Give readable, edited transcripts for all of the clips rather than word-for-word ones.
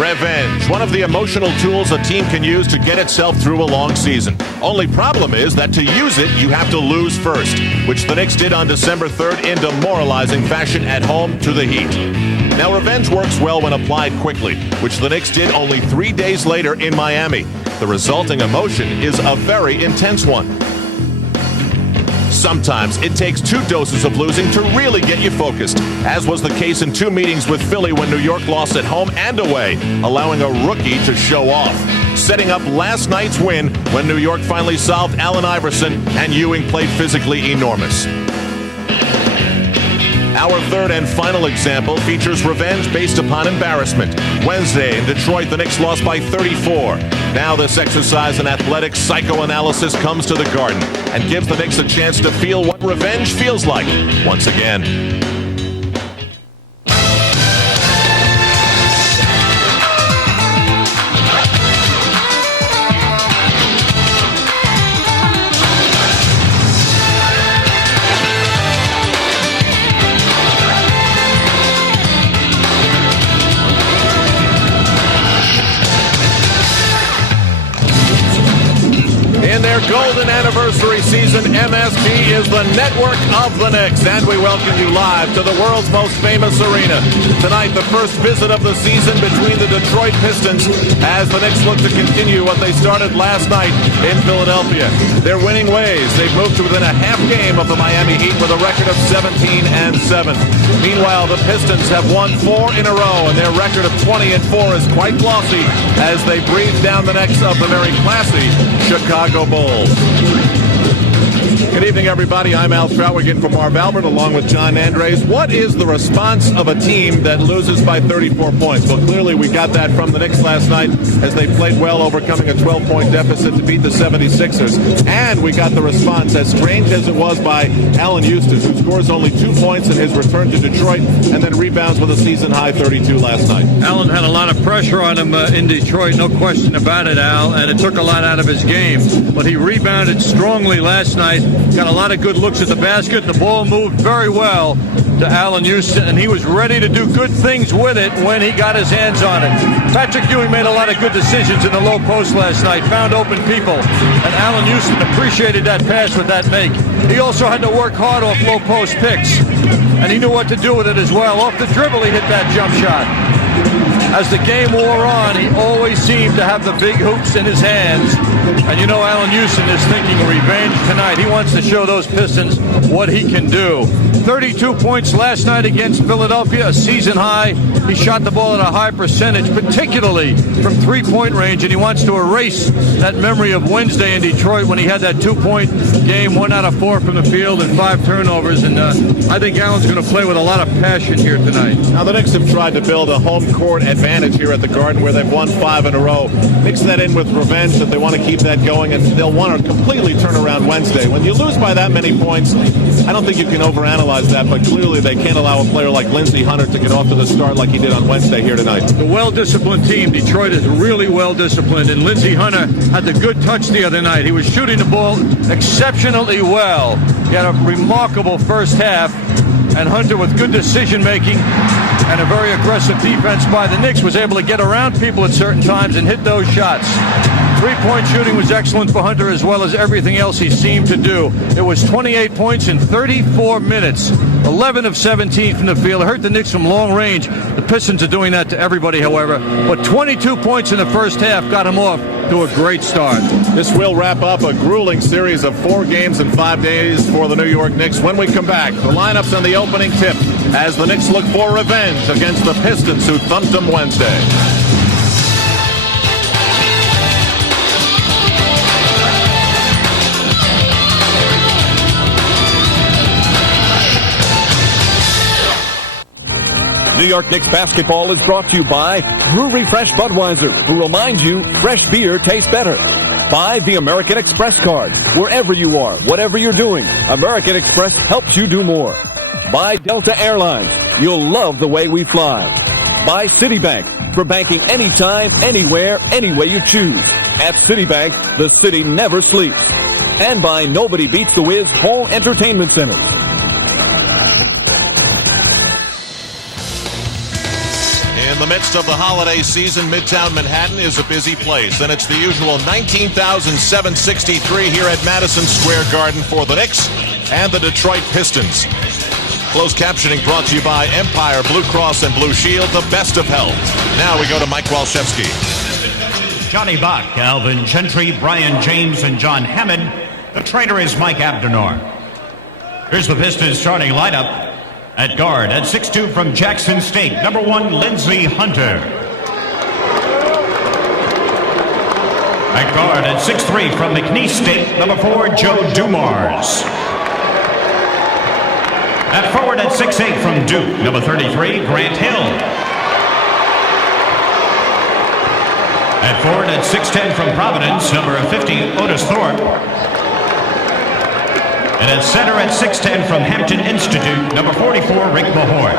Revenge, one of the emotional tools a team can use to get itself through a long season. Only problem is that to use it, you have to lose first, which the Knicks did on December 3rd in demoralizing fashion at home to the Heat. Now, revenge works well when applied quickly, which the Knicks did only 3 days later in Miami. The resulting emotion is a very intense one. Sometimes it takes 2 doses of losing to really get you focused, as was the case in 2 meetings with Philly when New York lost at home and away, allowing a rookie to show off. Setting up last night's win when New York finally solved Allen Iverson and Ewing played physically enormous. Our third and final example features revenge based upon embarrassment. Wednesday in Detroit, the Knicks lost by 34. Now this exercise in athletic psychoanalysis comes to the Garden and gives the Knicks a chance to feel what revenge feels like once again. In their golden anniversary season, MSG is the network of the Knicks, and we welcome you live to the world's most famous arena. Tonight, the first visit of the season between the Detroit Pistons as the Knicks look to continue what they started last night in Philadelphia. They're winning ways. They've moved to within a half game of the Miami Heat with a record of 17-7. Meanwhile, the Pistons have won 4 in a row, and their record of 20-4 is quite glossy as they breathe down the necks of the very classy Chicago Bulls. Good evening, everybody. I'm Al Trautwig from Marv Albert along with John Andres. What is the response of a team that loses by 34 points? Well, clearly we got that from the Knicks last night as they played well, overcoming a 12-point deficit to beat the 76ers. And we got the response, as strange as it was, by Allen Houston, who scores only 2 points in his return to Detroit and then rebounds with a season-high 32 last night. Allen had a lot of pressure on him in Detroit, no question about it, Al, and it took a lot out of his game. But he rebounded strongly last night, got a lot of good looks at the basket. The ball moved very well to Allen Houston, and he was ready to do good things with it when he got his hands on it. Patrick Ewing made a lot of good decisions in the low post last night, found open people, and Allen Houston appreciated that pass with that make. He also had to work hard off low post picks, and he knew what to do with it as well. Off the dribble, he hit that jump shot. As the game wore on, he always seemed to have the big hoops in his hands. And you know Allen Houston is thinking revenge tonight. He wants to show those Pistons what he can do. 32 points last night against Philadelphia, a season high. He shot the ball at a high percentage, particularly from three-point range, and he wants to erase that memory of Wednesday in Detroit when he had that 2-point game, 1 out of 4 from the field and 5 turnovers. And I think Allen's going to play with a lot of passion here tonight. Now the Knicks have tried to build a home court advantage here at the Garden where they've won 5 in a row. Mix that in with revenge that they want to keep that going, and they'll want to completely turn around Wednesday. When you lose by that many points, I don't think you can overanalyze that, but clearly they can't allow a player like Lindsey Hunter to get off to the start like he did on Wednesday here tonight. The well-disciplined team, Detroit, is really well-disciplined, and Lindsey Hunter had the good touch the other night. He was shooting the ball exceptionally well. He had a remarkable first half, and Hunter, with good decision-making and a very aggressive defense by the Knicks, was able to get around people at certain times and hit those shots. Three-point shooting was excellent for Hunter, as well as everything else he seemed to do. It was 28 points in 34 minutes, 11 of 17 from the field. It hurt the Knicks from long range. The Pistons are doing that to everybody, however. But 22 points in the first half got him off to a great start. This will wrap up a grueling series of 4 games in 5 days for the New York Knicks. When we come back, the lineups and the opening tip as the Knicks look for revenge against the Pistons, who thumped them Wednesday. New York Knicks basketball is brought to you by Brewery Fresh Budweiser, who reminds you fresh beer tastes better. By the American Express card. Wherever you are, whatever you're doing, American Express helps you do more. By Delta Airlines. You'll love the way we fly. By Citibank. For banking anytime, anywhere, any way you choose. At Citibank, the city never sleeps. And by Nobody Beats the Wiz Home Entertainment Center. In the midst of the holiday season, Midtown Manhattan is a busy place, and it's the usual 19,763 here at Madison Square Garden for the Knicks and the Detroit Pistons. Closed captioning brought to you by Empire Blue Cross and Blue Shield, the best of health. Now we go to Mike Walshewski. Johnny Bach, Alvin Gentry, Brian James, and John Hammond. The trainer is Mike Abdenor. Here's the Pistons starting lineup. At guard, at 6'2" from Jackson State, number 1, Lindsey Hunter. At guard, at 6'3" from McNeese State, number 4, Joe Dumars. At forward, at 6'8" from Duke, number 33, Grant Hill. At forward, at 6'10" from Providence, number 50, Otis Thorpe. And at center at 6'10" from Hampton Institute, number 44, Rick Mahort.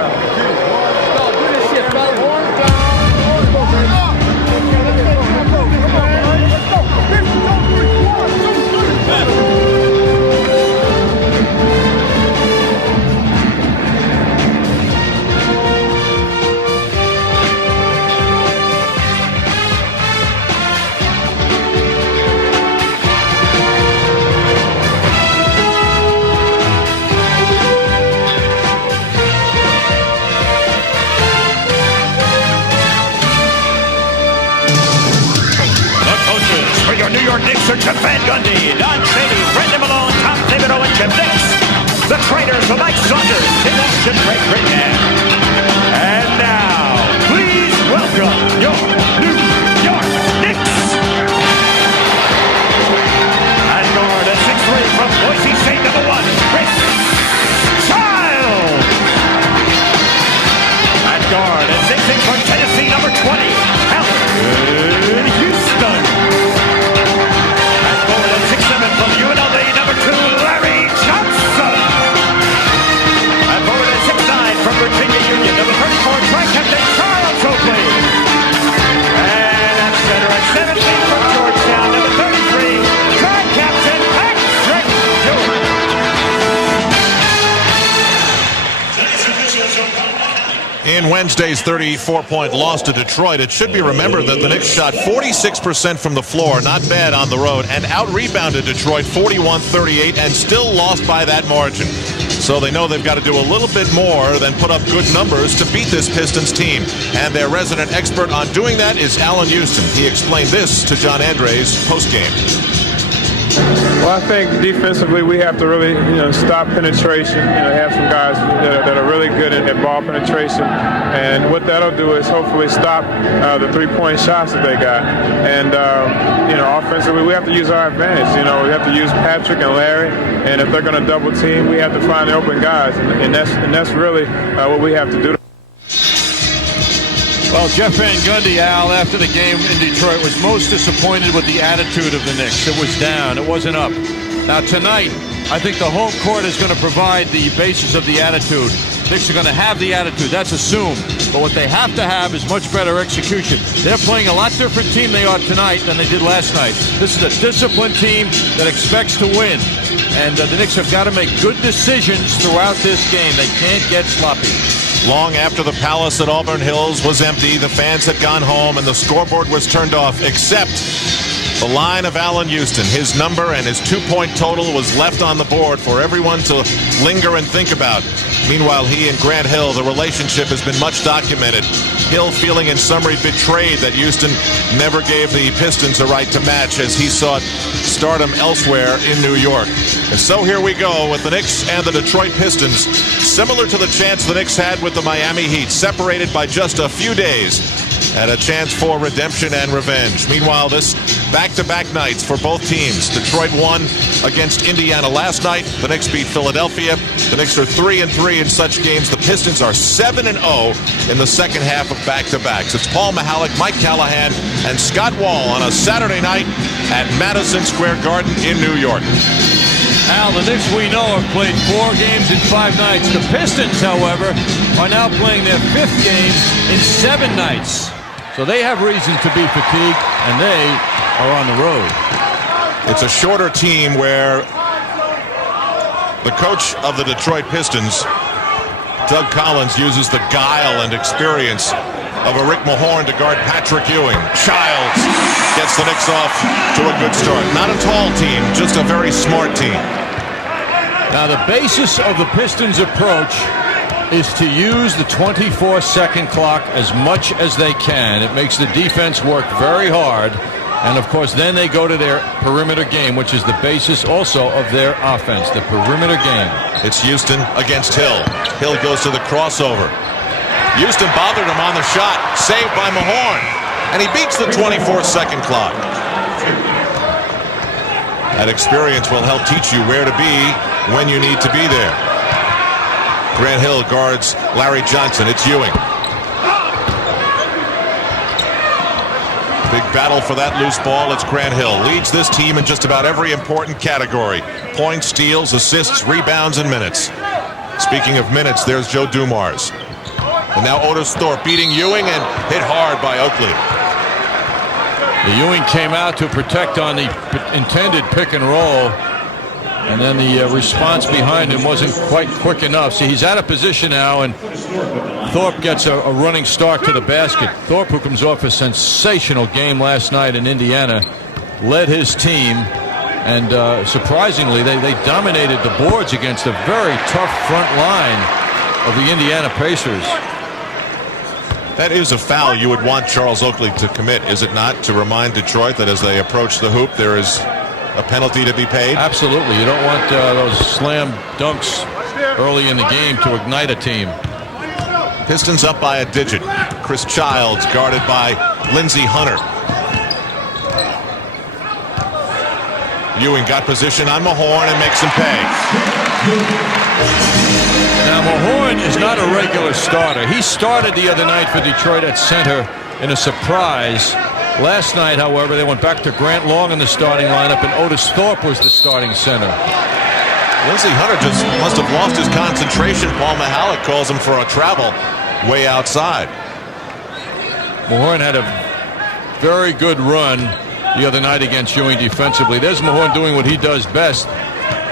Your New York Knicks are Jeff Van Gundy, Don Shady, Brendan Malone, Tom Thibodeau, and Jim Nix. The trainers are Mike Saunders, Tim Walsh, and Greg Greenham. And now, please welcome your New York Knicks. At guard, at 6'3" from Boise State, number 1, Chris Child. At guard, at 6'6" from Tennessee, number 20, Allen Houston. From UNLV, number 2, Larry Johnson. And forward at 6'9" from Virginia Union, number 34, Tri-Captain Charles Oakley. And at center at 17 from Georgetown, number 33, Tri-Captain Patrick Ewing. In Wednesday's 34-point loss to Detroit, it should be remembered that the Knicks shot 46% from the floor, not bad on the road, and out-rebounded Detroit 41-38 and still lost by that margin. So they know they've got to do a little bit more than put up good numbers to beat this Pistons team. And their resident expert on doing that is Allen Houston. He explained this to John Andres postgame. Well, I think defensively we have to really, stop penetration. Have some guys that are really good at ball penetration, and what that'll do is hopefully stop the three-point shots that they got. And offensively we have to use our advantage. We have to use Patrick and Larry, and if they're going to double team, we have to find the open guys, and that's really what we have to do. Well, Jeff Van Gundy, Al, after the game in Detroit, was most disappointed with the attitude of the Knicks. It was down. It wasn't up. Now, tonight, I think the home court is going to provide the basis of the attitude. Knicks are going to have the attitude. That's assumed. But what they have to have is much better execution. They're playing a lot different team they are tonight than they did last night. This is a disciplined team that expects to win. And the Knicks have got to make good decisions throughout this game. They can't get sloppy. Long after the Palace at Auburn Hills was empty, the fans had gone home, and the scoreboard was turned off, except the line of Allen Houston. His number and his 2-point total was left on the board for everyone to linger and think about. Meanwhile, he and Grant Hill, the relationship has been much documented. Hill feeling in summary betrayed that Houston never gave the Pistons a right to match as he sought stardom elsewhere in New York. And so here we go with the Knicks and the Detroit Pistons, similar to the chance the Knicks had with the Miami Heat, separated by just a few days, and a chance for redemption and revenge. Meanwhile, this back-to-back nights for both teams. Detroit won against Indiana last night. The Knicks beat Philadelphia. The Knicks are 3-3 in such games. The Pistons are 7-0 in the second half of back-to-backs. It's Paul Mahalik, Mike Callahan, and Scott Wall on a Saturday night at Madison Square Garden in New York. Al, the Knicks we know have played 4 games in 5 nights. The Pistons, however, are now playing their 5th game in 7 nights. So they have reason to be fatigued, and they are on the road. It's a shorter team where the coach of the Detroit Pistons, Doug Collins, uses the guile and experience of a Rick Mahorn to guard Patrick Ewing. Childs gets the Knicks off to a good start. Not a tall team, just a very smart team. Now the basis of the Pistons' approach is to use the 24-second clock as much as they can. It makes the defense work very hard. And, of course, then they go to their perimeter game, which is the basis also of their offense, the perimeter game. It's Houston against Hill. Hill goes to the crossover. Houston bothered him on the shot. Saved by Mahorn. And he beats the 24-second clock. That experience will help teach you where to be when you need to be there. Grant Hill guards Larry Johnson. It's Ewing. Big battle for that loose ball. It's Grant Hill. Leads this team in just about every important category. Points, steals, assists, rebounds, and minutes. Speaking of minutes, there's Joe Dumars. And now Otis Thorpe beating Ewing and hit hard by Oakley. The Ewing came out to protect on the intended pick and roll. And then the response behind him wasn't quite quick enough. See, he's out of position now, and Thorpe gets a running start to the basket. Thorpe, who comes off a sensational game last night in Indiana, led his team, and surprisingly, they dominated the boards against a very tough front line of the Indiana Pacers. That is a foul you would want Charles Oakley to commit, is it not? To remind Detroit that as they approach the hoop, there is a penalty to be paid? Absolutely. You don't want those slam dunks early in the game to ignite a team. Pistons up by a digit. Chris Childs guarded by Lindsey Hunter. Ewing got position on Mahorn and makes him pay. Now Mahorn is not a regular starter. He started the other night for Detroit at center in a surprise. Last night, however, they went back to Grant Long in the starting lineup, and Otis Thorpe was the starting center. Lindsey Hunter just must have lost his concentration. Paul Mihalik calls him for a travel way outside. Mahorn had a very good run the other night against Ewing defensively. There's Mahorn doing what he does best,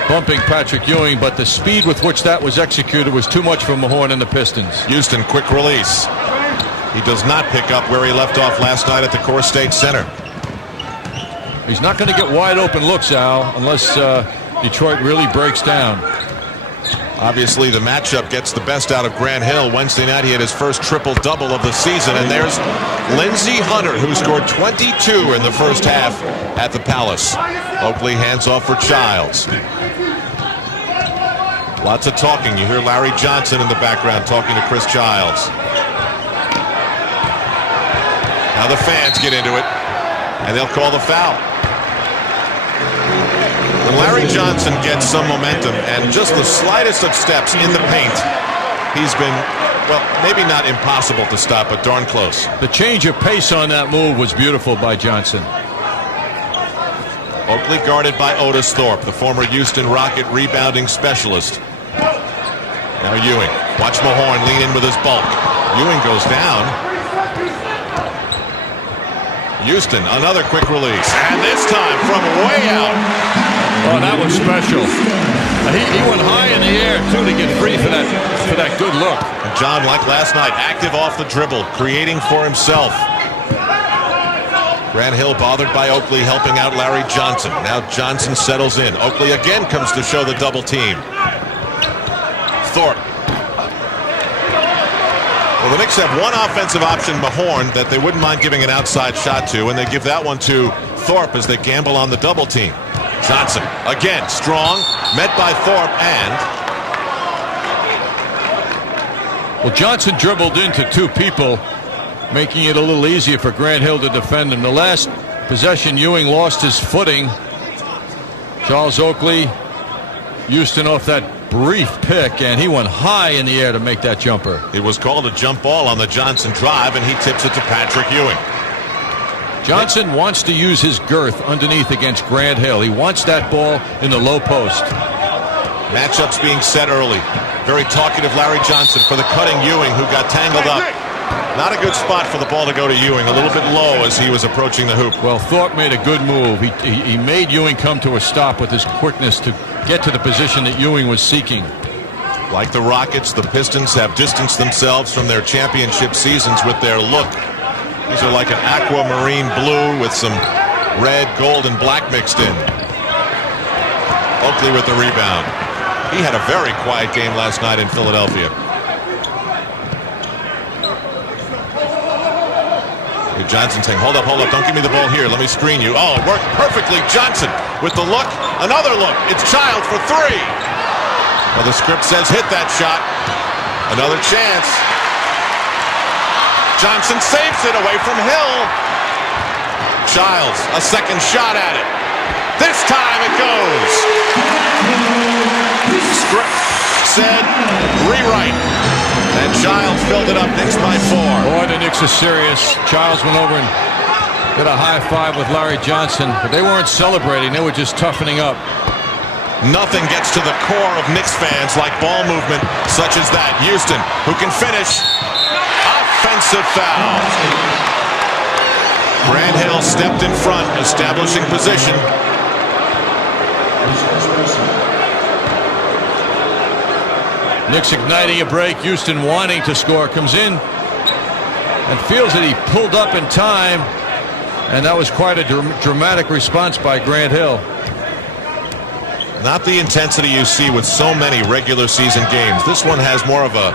bumping Patrick Ewing, but the speed with which that was executed was too much for Mahorn and the Pistons. Houston, quick release. He does not pick up where he left off last night at the Core State Center. He's not going to get wide open looks, Al, unless Detroit really breaks down. Obviously, the matchup gets the best out of Grant Hill. Wednesday night, he had his first triple-double of the season. And there's Lindsey Hunter, who scored 22 in the first half at the Palace. Oakley hands off for Childs. Lots of talking. You hear Larry Johnson in the background talking to Chris Childs. Now the fans get into it, and they'll call the foul. When Larry Johnson gets some momentum and just the slightest of steps in the paint, he's been, well, maybe not impossible to stop, but darn close. The change of pace on that move was beautiful by Johnson. Oakley guarded by Otis Thorpe, the former Houston Rocket rebounding specialist. Now Ewing. Watch Mahorn lean in with his bulk. Ewing goes down. Houston, another quick release. And this time from way out. Oh, that was special. He went high in the air, too, to get free for that good look. And John, like last night, active off the dribble, creating for himself. Grant Hill bothered by Oakley, helping out Larry Johnson. Now Johnson settles in. Oakley again comes to show the double team. Thorpe. Well, the Knicks have one offensive option, Mahorn, that they wouldn't mind giving an outside shot to, and they give that one to Thorpe as they gamble on the double team. Johnson, again, strong, met by Thorpe, and... Well, Johnson dribbled into two people, making it a little easier for Grant Hill to defend him. The last possession, Ewing lost his footing. Charles Oakley, Houston off that brief pick, and he went high in the air to make that jumper. It was called a jump ball on the Johnson drive, and he tips it to Patrick Ewing. Johnson wants to use his girth underneath against Grant Hill. He wants that ball in the low post. Matchups being set early. Very talkative Larry Johnson for the cutting Ewing, who got tangled up. Not a good spot for the ball to go to Ewing. A little bit low as he was approaching the hoop. Well, Thorpe made a good move. He made Ewing come to a stop with his quickness to get to the position that Ewing was seeking. Like the Rockets, the Pistons have distanced themselves from their championship seasons with their look. These are like an aquamarine blue with some red, gold, and black mixed in. Oakley with the rebound. He had a very quiet game last night in Philadelphia. Johnson saying, hold up, don't give me the ball here, let me screen you. Oh, it worked perfectly. Johnson with the look, another look. It's Childs for three. Well, the script says hit that shot. Another chance. Johnson saves it away from Hill. Childs, a second shot at it. This time it goes. Script said rewrite. And Childs filled it up. Knicks by 4. Boy, the Knicks are serious. Childs went over and did a high five with Larry Johnson, but they weren't celebrating. They were just toughening up. Nothing gets to the core of Knicks fans like ball movement such as that. Houston, who can finish. Offensive foul. Grant Hill stepped in front, establishing position. Knicks igniting a break. Houston wanting to score. Comes in and feels that he pulled up in time. And that was quite a dramatic response by Grant Hill. Not the intensity you see with so many regular season games. This one has more of a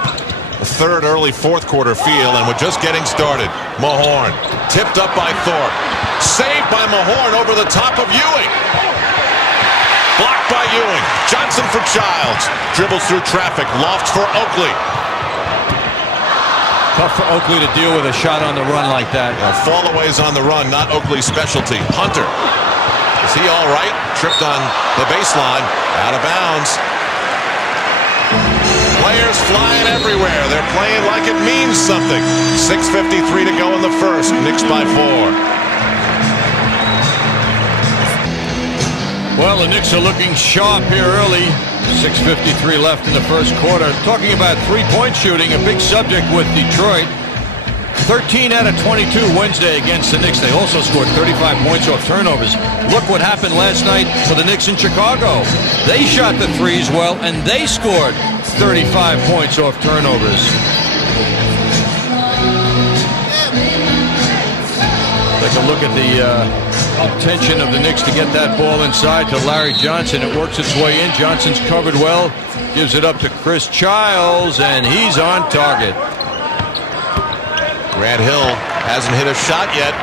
third, early fourth quarter feel, and we're just getting started. Mahorn tipped up by Thorpe. Saved by Mahorn over the top of Ewing. Blocked by Ewing. Johnson for Childs. Dribbles through traffic. Lofts for Oakley. Tough for Oakley to deal with a shot on the run like that. Fallaways on the run, not Oakley's specialty. Hunter. Is he all right? Tripped on the baseline. Out of bounds. Players flying everywhere. They're playing like it means something. 6:53 to go in the first. Knicks by 4. Well, the Knicks are looking sharp here early. 6:53 left in the first quarter. Talking about three-point shooting, a big subject with Detroit. 13 out of 22 Wednesday against the Knicks. They also scored 35 points off turnovers. Look what happened last night for the Knicks in Chicago. They shot the threes well, and they scored 35 points off turnovers. Take a look at the intention of the Knicks to get that ball inside to Larry Johnson. It works its way in. Johnson's covered well. Gives it up to Chris Childs, and he's on target. Grant Hill hasn't hit a shot yet.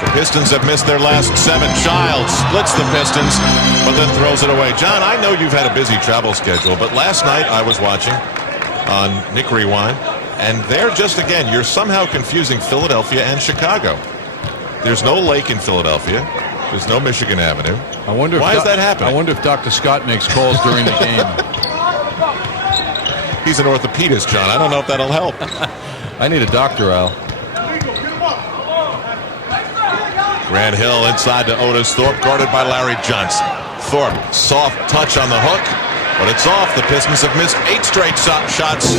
The Pistons have missed their last 7. Childs splits the Pistons, but then throws it away. John, I know you've had a busy travel schedule, but last night I was watching on Nick Rewind, and they're just, again, you're somehow confusing Philadelphia and Chicago. There's no lake in Philadelphia. There's no Michigan Avenue. I wonder why is that happening? I wonder if Dr. Scott makes calls during the game. He's an orthopedist, John. I don't know if that'll help. I need a doctor, Al. Grant Hill inside to Otis Thorpe, guarded by Larry Johnson. Thorpe, soft touch on the hook, but it's off. The Pistons have missed 8 straight shots.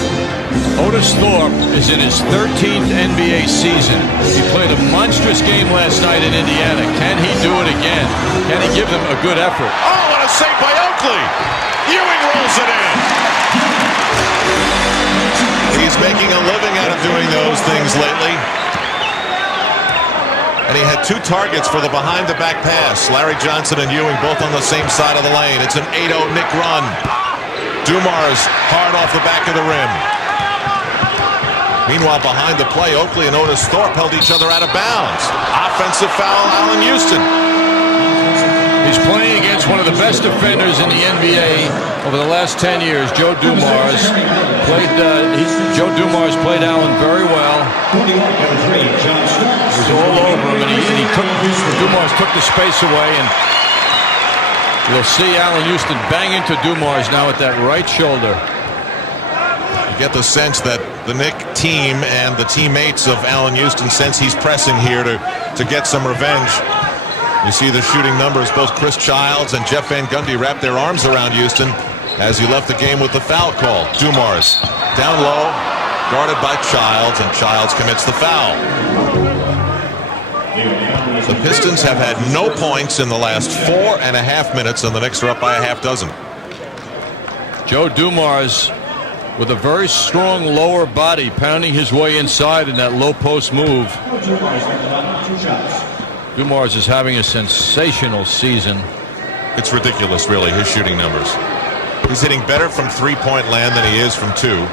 Otis Thorpe is in his 13th NBA season. He played a monstrous game last night in Indiana. Can he do it again? Can he give them a good effort? Oh, what a save by Oakley! Ewing rolls it in. He's making a living out of doing those things lately. And he had 2 targets for the behind-the-back pass. Larry Johnson and Ewing both on the same side of the lane. It's an 8-0 Knick run. Dumars hard off the back of the rim. Meanwhile, behind the play, Oakley and Otis Thorpe held each other out of bounds. Offensive foul, Allen Houston. He's playing against one of the best defenders in the NBA over the last 10 years, Joe Dumars. Joe Dumars played Allen very well. He was all over him, and Dumars took the space away, and you'll see Allen Houston bang into Dumars now at that right shoulder. You get the sense that the Knick team and the teammates of Allen Houston sense he's pressing here to get some revenge. You see the shooting numbers. Both Chris Childs and Jeff Van Gundy wrapped their arms around Houston as he left the game with the foul call. Dumars down low, guarded by Childs, and Childs commits the foul. The Pistons have had no points in the last 4.5 minutes, and the Knicks are up by a half dozen. Joe Dumars with a very strong lower body, pounding his way inside in that low post move. Dumars is having a sensational season. It's ridiculous, really, his shooting numbers. He's hitting better from three-point land than he is from two.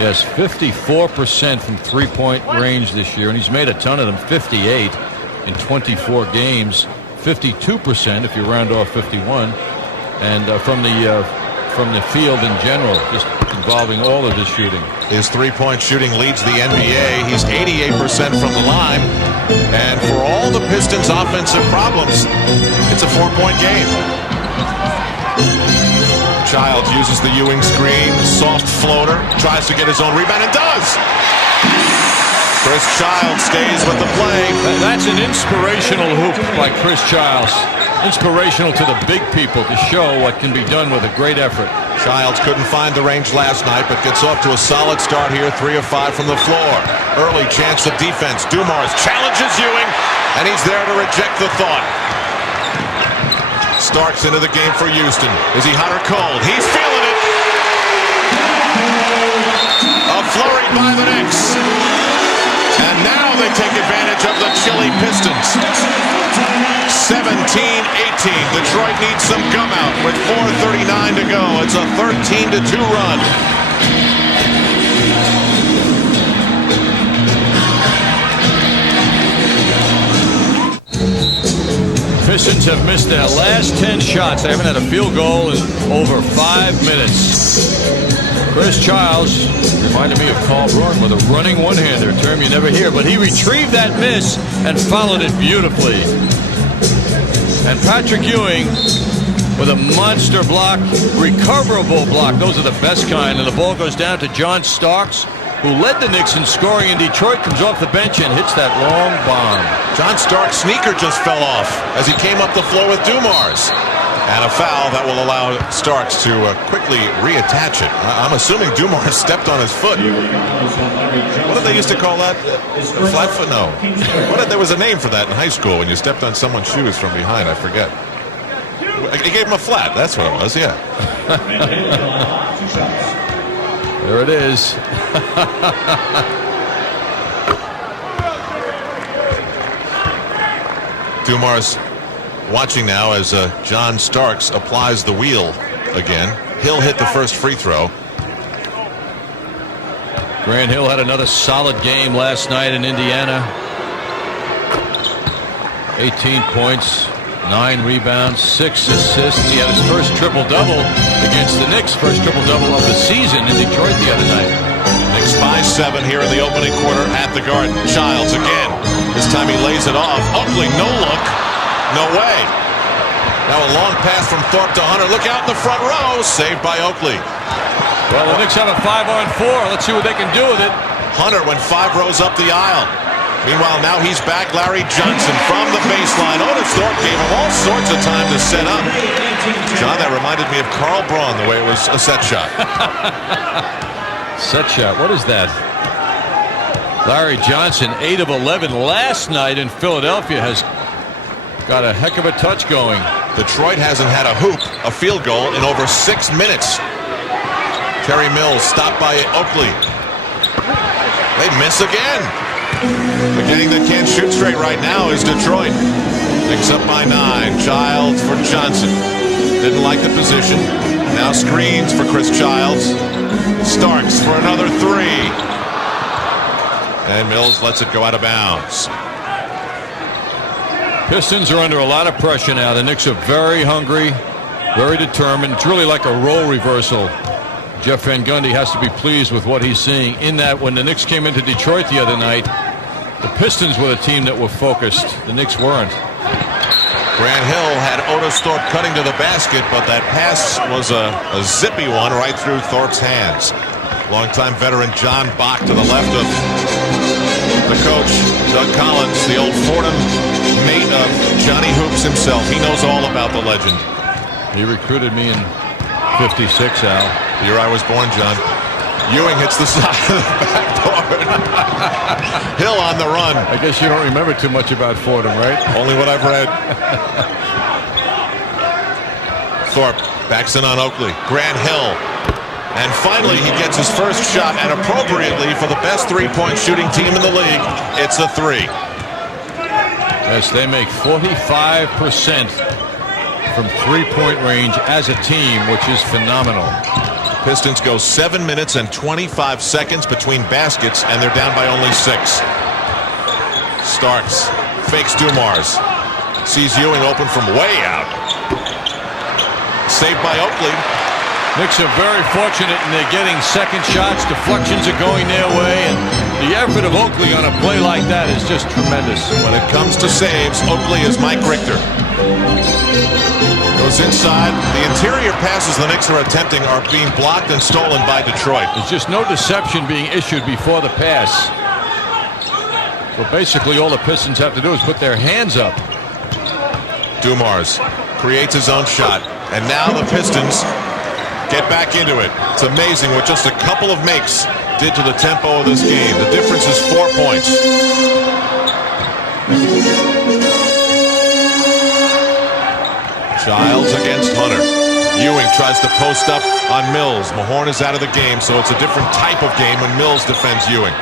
Yes, 54% from three-point range this year, and he's made a ton of them, 58 in 24 games, 52% if you round off 51, and from the field in general, just involving all of his shooting. His three-point shooting leads the NBA. He's 88% from the line, and for all the Pistons' offensive problems, it's a 4-point game. Childs uses the Ewing screen, soft floater, tries to get his own rebound and does. Chris Childs stays with the play. That's an inspirational hoop by Chris Childs. Inspirational to the big people to show what can be done with a great effort. Childs couldn't find the range last night, but gets off to a solid start here, 3 of 5 from the floor. Early chance of defense. Dumars challenges Ewing, and he's there to reject the thought. Starks into the game for Houston. Is he hot or cold? He's feeling it. A flurry by the Knicks. And now they take advantage of the chilly Pistons. 17-18. Detroit needs some gum out with 4:39 to go. It's a 13-2 run. Pistons have missed their last 10 shots. They haven't had a field goal in over 5 minutes. Chris Childs reminded me of Carl Braun with a running one-hander, a term you never hear, but he retrieved that miss and followed it beautifully. And Patrick Ewing with a monster block, recoverable block. Those are the best kind, and the ball goes down to John Starks, who led the Knicks in scoring in Detroit, comes off the bench and hits that long bomb. John Stark's sneaker just fell off as he came up the floor with Dumars. And a foul that will allow Starks to quickly reattach it. I'm assuming Dumars stepped on his foot. What did they used to call that? A flat foot? No. There was a name for that in high school when you stepped on someone's shoes from behind. I forget. He gave him a flat. That's what it was, yeah. There it is. Dumars watching now as John Starks applies the wheel again. Hill hit the first free throw. Grant Hill had another solid game last night in Indiana. 18 points, 9 rebounds, 6 assists. He had his first triple-double against the Knicks, first triple-double of the season in Detroit the other night. Knicks by 7 here in the opening quarter at the Garden. Childs again. This time he lays it off. Oakley, no look. No way. Now a long pass from Thorpe to Hunter. Look out in the front row. Saved by Oakley. Well, the Knicks have a 5-on-4. Let's see what they can do with it. Hunter went 5 rows up the aisle. Meanwhile, now he's back. Larry Johnson from the baseline. Otis Thorpe gave him all sorts of time to set up. John, that reminded me of Carl Braun, the way it was a set shot. Set shot. What is that? Larry Johnson, 8 of 11 last night in Philadelphia, has got a heck of a touch going. Detroit hasn't had a hoop, a field goal, in over 6 minutes. Terry Mills stopped by Oakley. They miss again. The gang that can't shoot straight right now is Detroit. Knicks up by 9. Childs for Johnson. Didn't like the position. Now screens for Chris Childs. Starks for another 3. And Mills lets it go out of bounds. Pistons are under a lot of pressure now. The Knicks are very hungry, very determined. It's really like a role reversal. Jeff Van Gundy has to be pleased with what he's seeing, in that when the Knicks came into Detroit the other night, the Pistons were the team that were focused. The Knicks weren't. Grant Hill had Otis Thorpe cutting to the basket, but that pass was a zippy one right through Thorpe's hands. Longtime veteran John Bach to the left of the coach, Doug Collins, the old Fordham mate of Johnny Hoops himself. He knows all about the legend. He recruited me in '56, Al. The year I was born, John. Ewing hits the side of the backboard. Hill on the run. I guess you don't remember too much about Fordham, right? Only what I've read. Thorpe backs in on Oakley. Grant Hill And finally, he gets his first shot, and appropriately for the best three-point shooting team in the league, it's a three. Yes, they make 45% from three-point range as a team, which is phenomenal. Pistons go 7 minutes and 25 seconds between baskets, and they're down by only 6. Starks fakes Dumars. Sees Ewing open from way out. Saved by Oakley. Knicks are very fortunate and they're getting second shots. Deflections are going their way, and the effort of Oakley on a play like that is just tremendous. When it comes to saves, Oakley is Mike Richter. Goes inside. The interior passes the Knicks are attempting are being blocked and stolen by Detroit. There's just no deception being issued before the pass. So basically all the Pistons have to do is put their hands up. Dumars creates his own shot, and now the Pistons get back into it. It's amazing what just a couple of makes did to the tempo of this game. The difference is 4 points. Childs against Hunter. Ewing tries to post up on Mills. Mahorn is out of the game, so it's a different type of game when Mills defends Ewing.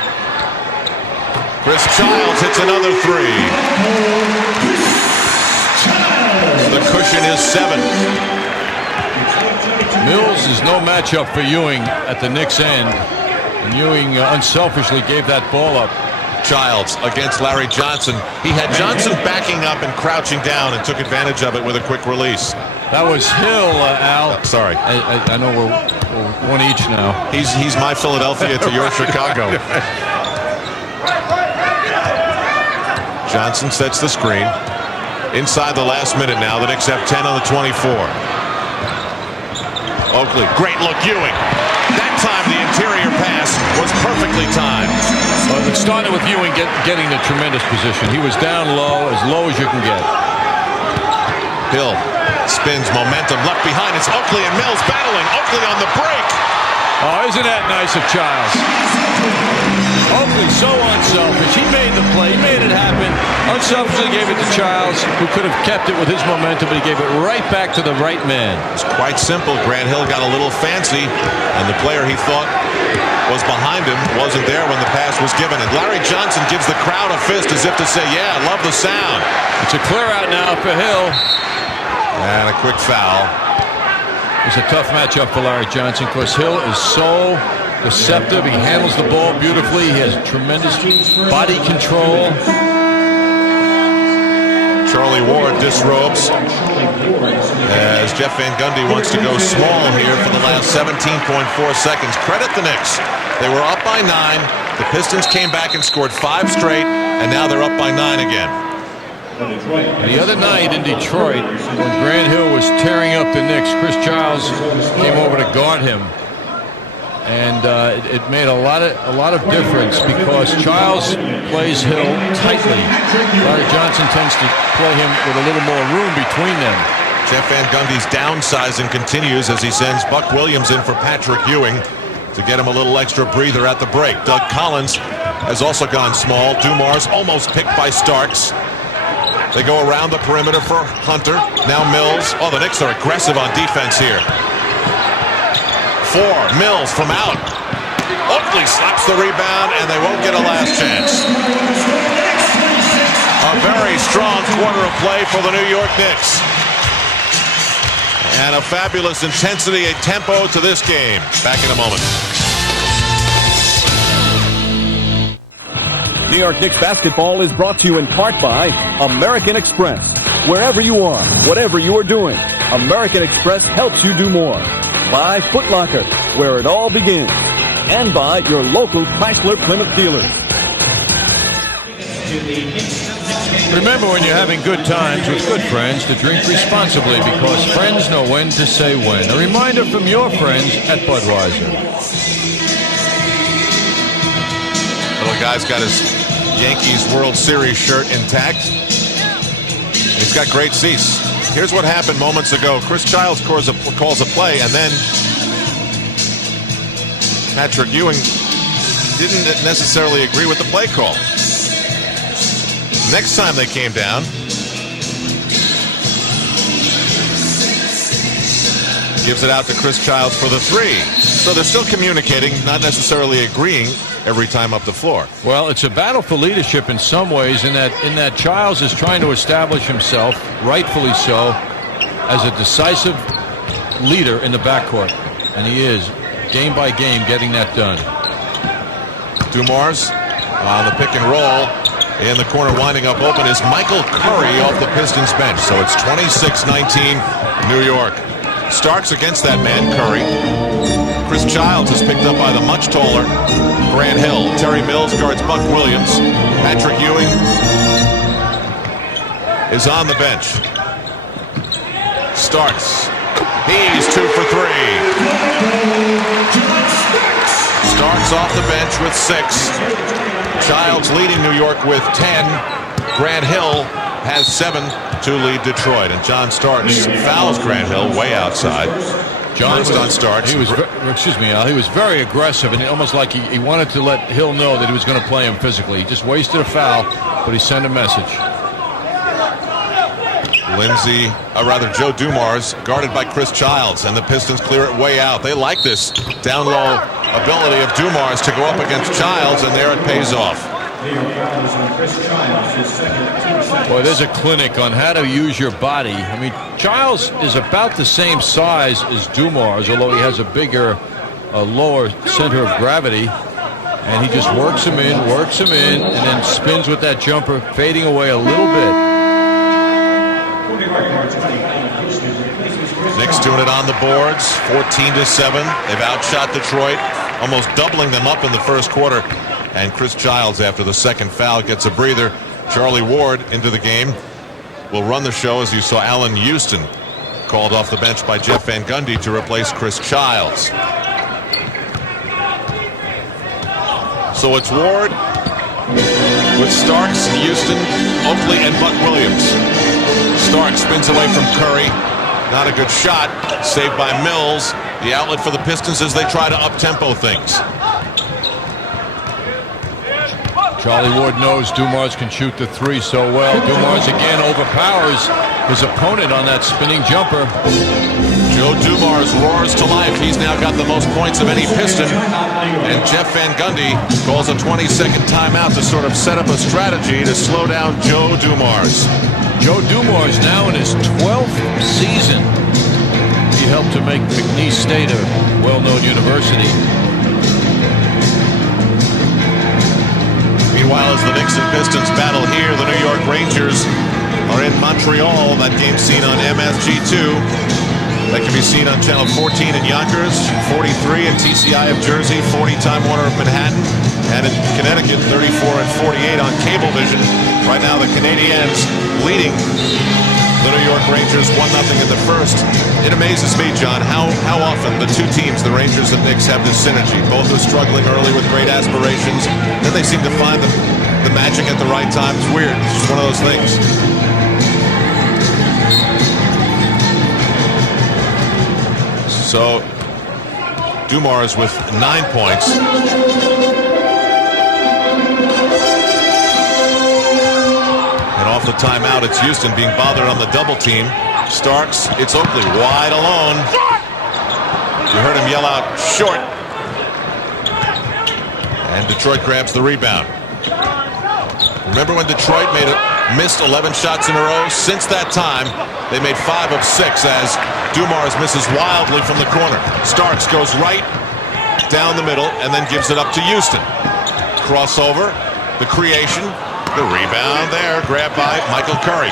Chris Childs hits another three. The cushion is 7. Mills is no matchup for Ewing at the Knicks end, and Ewing unselfishly gave that ball up. Childs against Larry Johnson. He had Johnson backing up and crouching down and took advantage of it with a quick release. That was Hill, Al. Sorry. I know we're one each now. He's my Philadelphia to your Chicago. Johnson sets the screen. Inside the last minute now, the Knicks have 10 on the 24. Oakley, great look, Ewing. That time the interior pass was perfectly timed. It started with Ewing getting the tremendous position. He was down low as you can get. Hill spins, momentum left behind. It's Oakley and Mills battling. Oakley on the break. Oh, isn't that nice of Childs? Oakley so unselfish. He made the play. He made it happen. Unselfishly gave it to Childs, who could have kept it with his momentum, but he gave it right back to the right man. It's quite simple. Grant Hill got a little fancy, and the player he thought was behind him wasn't there when the pass was given. And Larry Johnson gives the crowd a fist as if to say, yeah, I love the sound. It's a clear out now for Hill. And a quick foul. It's a tough matchup for Larry Johnson because Hill is so deceptive. He handles the ball beautifully. He has tremendous body control. Charlie Ward disrobes as Jeff Van Gundy wants to go small here for the last 17.4 seconds. Credit the Knicks. They were up by 9. The Pistons came back and scored 5 straight, and now they're up by 9 again. The other night in Detroit, when Grant Hill was tearing up the Knicks, Chris Childs came over to guard him. And it made a lot of difference because Childs plays Hill tightly. Larry Johnson tends to play him with a little more room between them. Jeff Van Gundy's downsizing continues as he sends Buck Williams in for Patrick Ewing to get him a little extra breather at the break. Doug Collins has also gone small. Dumars almost picked by Starks. They go around the perimeter for Hunter. Now Mills. Oh, the Knicks are aggressive on defense here. 4, Mills from out. Oakley slaps the rebound, and they won't get a last chance. A very strong quarter of play for the New York Knicks. And a fabulous intensity and tempo to this game. Back in a moment. New York Knicks basketball is brought to you in part by American Express. Wherever you are, whatever you are doing, American Express helps you do more. By Foot Locker, where it all begins. And by your local Chrysler Plymouth dealer. Remember, when you're having good times with good friends, to drink responsibly because friends know when to say when. A reminder from your friends at Budweiser. Little guy's got his Yankees World Series shirt intact. He's got great seats. Here's what happened moments ago. Chris Childs calls a play, and then Patrick Ewing didn't necessarily agree with the play call. Next time they came down, Gives it out to Chris Childs for the three. So they're still communicating, not necessarily agreeing every time up the floor. Well, it's a battle for leadership in some ways, in that Childs is trying to establish himself, rightfully so, as a decisive leader in the backcourt. And he is, game by game, getting that done. Dumars on the pick and roll. In the corner, winding up open, is Michael Curry off the Pistons bench. So it's 26-19 New York. Starks against that man, Curry. Chris Childs is picked up by the much taller Grant Hill. Terry Mills guards Buck Williams. Patrick Ewing is on the bench. Starks. He's 2 for 3. Starks off the bench with 6. Childs leading New York with 10. Grant Hill has 7 to lead Detroit. And John Starks fouls Grant Hill way outside. First on Starks. He was, excuse me, Al, he was very aggressive, and almost like he wanted to let Hill know that he was going to play him physically. He just wasted a foul, but he sent a message. Joe Dumars guarded by Chris Childs, and the Pistons clear it way out. They like this down low ability of Dumars to go up against Childs, and there it pays off. Boy, there's a clinic on how to use your body. I mean, Childs is about the same size as Dumars, although he has a lower center of gravity. And he just works him in, and then spins with that jumper, fading away a little bit. Knicks doing it on the boards, 14-7. They've outshot Detroit, almost doubling them up in the first quarter. And Chris Childs, after the second foul, gets a breather. Charlie Ward into the game. Will run the show, as you saw Allen Houston called off the bench by Jeff Van Gundy to replace Chris Childs. So it's Ward with Starks, Houston, Oakley, and Buck Williams. Starks spins away from Curry. Not a good shot. Saved by Mills. The outlet for the Pistons as they try to up-tempo things. Charlie Ward knows Dumars can shoot the three so well. Dumars again overpowers his opponent on that spinning jumper. Joe Dumars roars to life. He's now got the most points of any Piston. And Jeff Van Gundy calls a 20-second timeout to sort of set up a strategy to slow down Joe Dumars. Joe Dumars now in his 12th season. He helped to make McNeese State a well-known university. Meanwhile, as the Knicks and Pistons battle here, the New York Rangers are in Montreal. That game's seen on MSG2. That can be seen on Channel 14 in Yonkers, 43 in TCI of Jersey, 40 Time Warner of Manhattan, and in Connecticut, 34 and 48 on Cablevision. Right now, the Canadiens leading the New York Rangers 1-0 in the first. It amazes me, John, how often the two teams, the Rangers and Knicks, have this synergy. Both are struggling early with great aspirations. Then they seem to find the magic at the right time. It's weird. It's just one of those things. So, Dumars with 9 points. And off the timeout, it's Houston being bothered on the double team. Starks, it's Oakley wide alone. You heard him yell out, short. And Detroit grabs the rebound. Remember when Detroit missed 11 shots in a row? Since that time, they made 5 of 6 as Dumars misses wildly from the corner. Starks goes right down the middle and then gives it up to Houston. Crossover, the creation, the rebound there, grabbed by Michael Curry.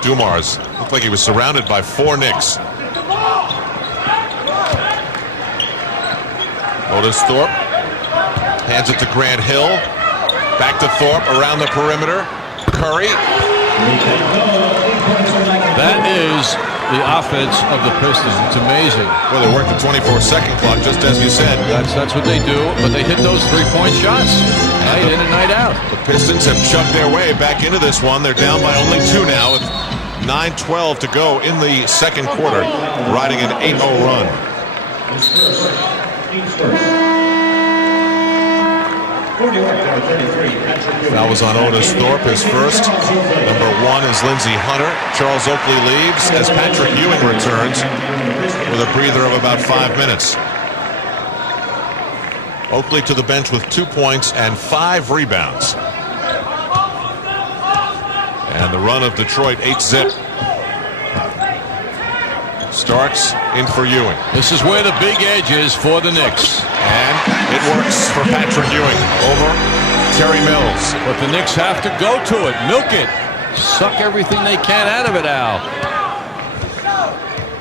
Dumars looked like he was surrounded by 4 Knicks. Otis Thorpe hands it to Grant Hill. Back to Thorpe around the perimeter. Curry. That is the offense of the Pistons. It's amazing. Well, they worked the 24-second clock, just as you said. That's what they do, but they hit those three-point shots night in and night out. The Pistons have chugged their way back into this one. They're down by only 2 now with 9:12 to go in the second quarter, riding an 8-0 run. That was on Otis Thorpe, his first. Number 1 is Lindsey Hunter. Charles Oakley leaves as Patrick Ewing returns with a breather of about 5 minutes. Oakley to the bench with 2 points and 5 rebounds. And the run of Detroit 8-zip. Starks in for Ewing. This is where the big edge is for the Knicks. And it works for Patrick Ewing over Terry Mills. But the Knicks have to go to it, milk it, suck everything they can out of it, Al.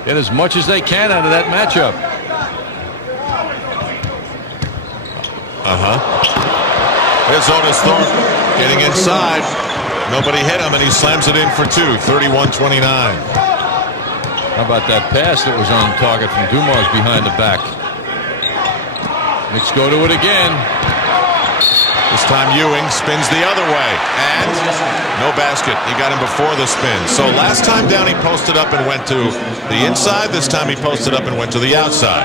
Get as much as they can out of that matchup. Here's Otis Thorpe getting inside. Nobody hit him, and he slams it in for 2, 31-29. How about that pass that was on target from Dumars behind the back? Knicks go to it again. This time Ewing spins the other way, and no basket. He got him before the spin. So last time down he posted up and went to the inside. This time he posted up and went to the outside.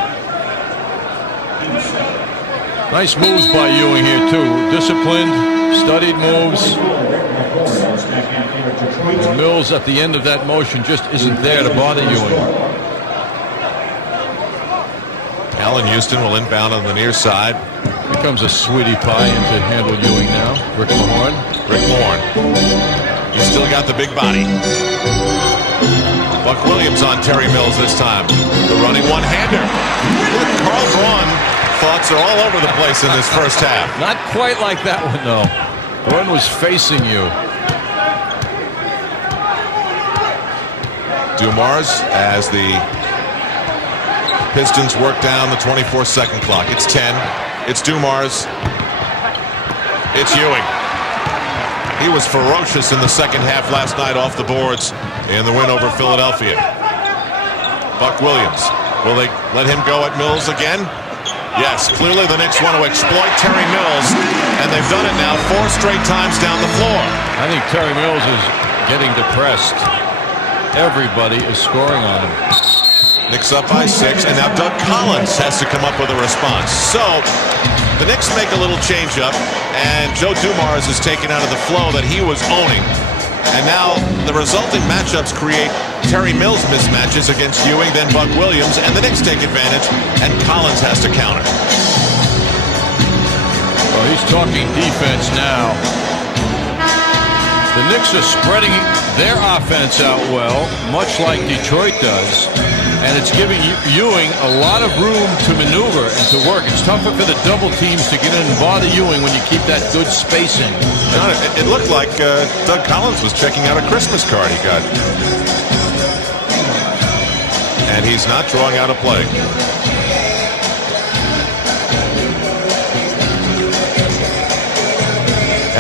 Nice moves by Ewing here too. Disciplined, studied moves. Mills at the end of that motion just isn't there to bother Ewing. Allen Houston will inbound on the near side. Here comes a sweetie pie in to handle Ewing now. Rick Mahorn. He's still got the big body. Buck Williams on Terry Mills this time. The running one-hander. Carl Braun thoughts are all over the place in this first half. Not quite like that one though. Braun was facing you. Dumars as the Pistons work down the 24-second clock. It's 10. It's Dumars. It's Ewing. He was ferocious in the second half last night off the boards in the win over Philadelphia. Buck Williams. Will they let him go at Mills again? Yes, clearly the Knicks want to exploit Terry Mills, and they've done it now 4 straight times down the floor. I think Terry Mills is getting depressed. Everybody is scoring on him. Knicks up by 6, and now Doug Collins has to come up with a response. So the Knicks make a little change up, and Joe Dumars is taken out of the flow that he was owning. And now the resulting matchups create Terry Mills mismatches against Ewing, then Buck Williams, and the Knicks take advantage, and Collins has to counter. Well, he's talking defense now. The Knicks are spreading their offense out well, much like Detroit does, and it's giving Ewing a lot of room to maneuver and to work. It's tougher for the double teams to get in and bother Ewing when you keep that good spacing. John, it looked like Doug Collins was checking out a Christmas card he got. And he's not drawing out a play.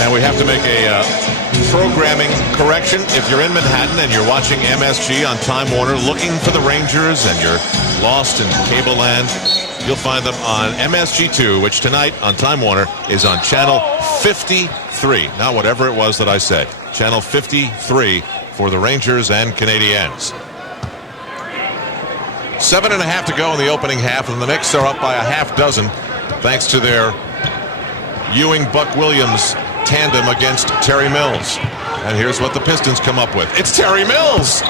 And we have to make a programming correction. If you're in Manhattan and you're watching MSG on Time Warner looking for the Rangers and you're lost in cable land, you'll find them on MSG2, which tonight on Time Warner is on channel 53. Not whatever it was that I said. Channel 53 for the Rangers and Canadiens. 7.5 to go in the opening half, and the Knicks are up by a half dozen thanks to their Ewing Buck Williams tandem against Terry Mills. And here's what the Pistons come up with. It's Terry Mills.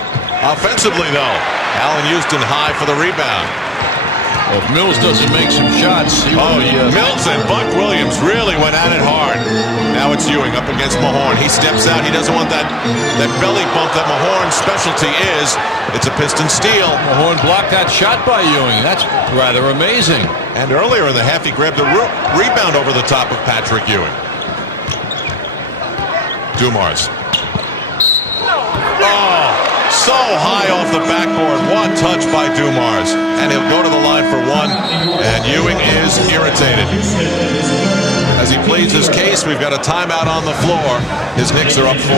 Offensively, though, Allen Houston high for the rebound. Well, if Mills doesn't make some shots, Mills and Buck Williams really went at it hard. Now it's Ewing up against Mahorn. He steps out. He doesn't want that belly bump that Mahorn's specialty is. It's a Piston steal. Mahorn blocked that shot by Ewing. That's rather amazing. And earlier in the half, he grabbed a rebound over the top of Patrick Ewing. Dumars. Oh, so high off the backboard. One touch by Dumars. And he'll go to the line for one. And Ewing is irritated. As he pleads his case, we've got a timeout on the floor. His Knicks are up 4.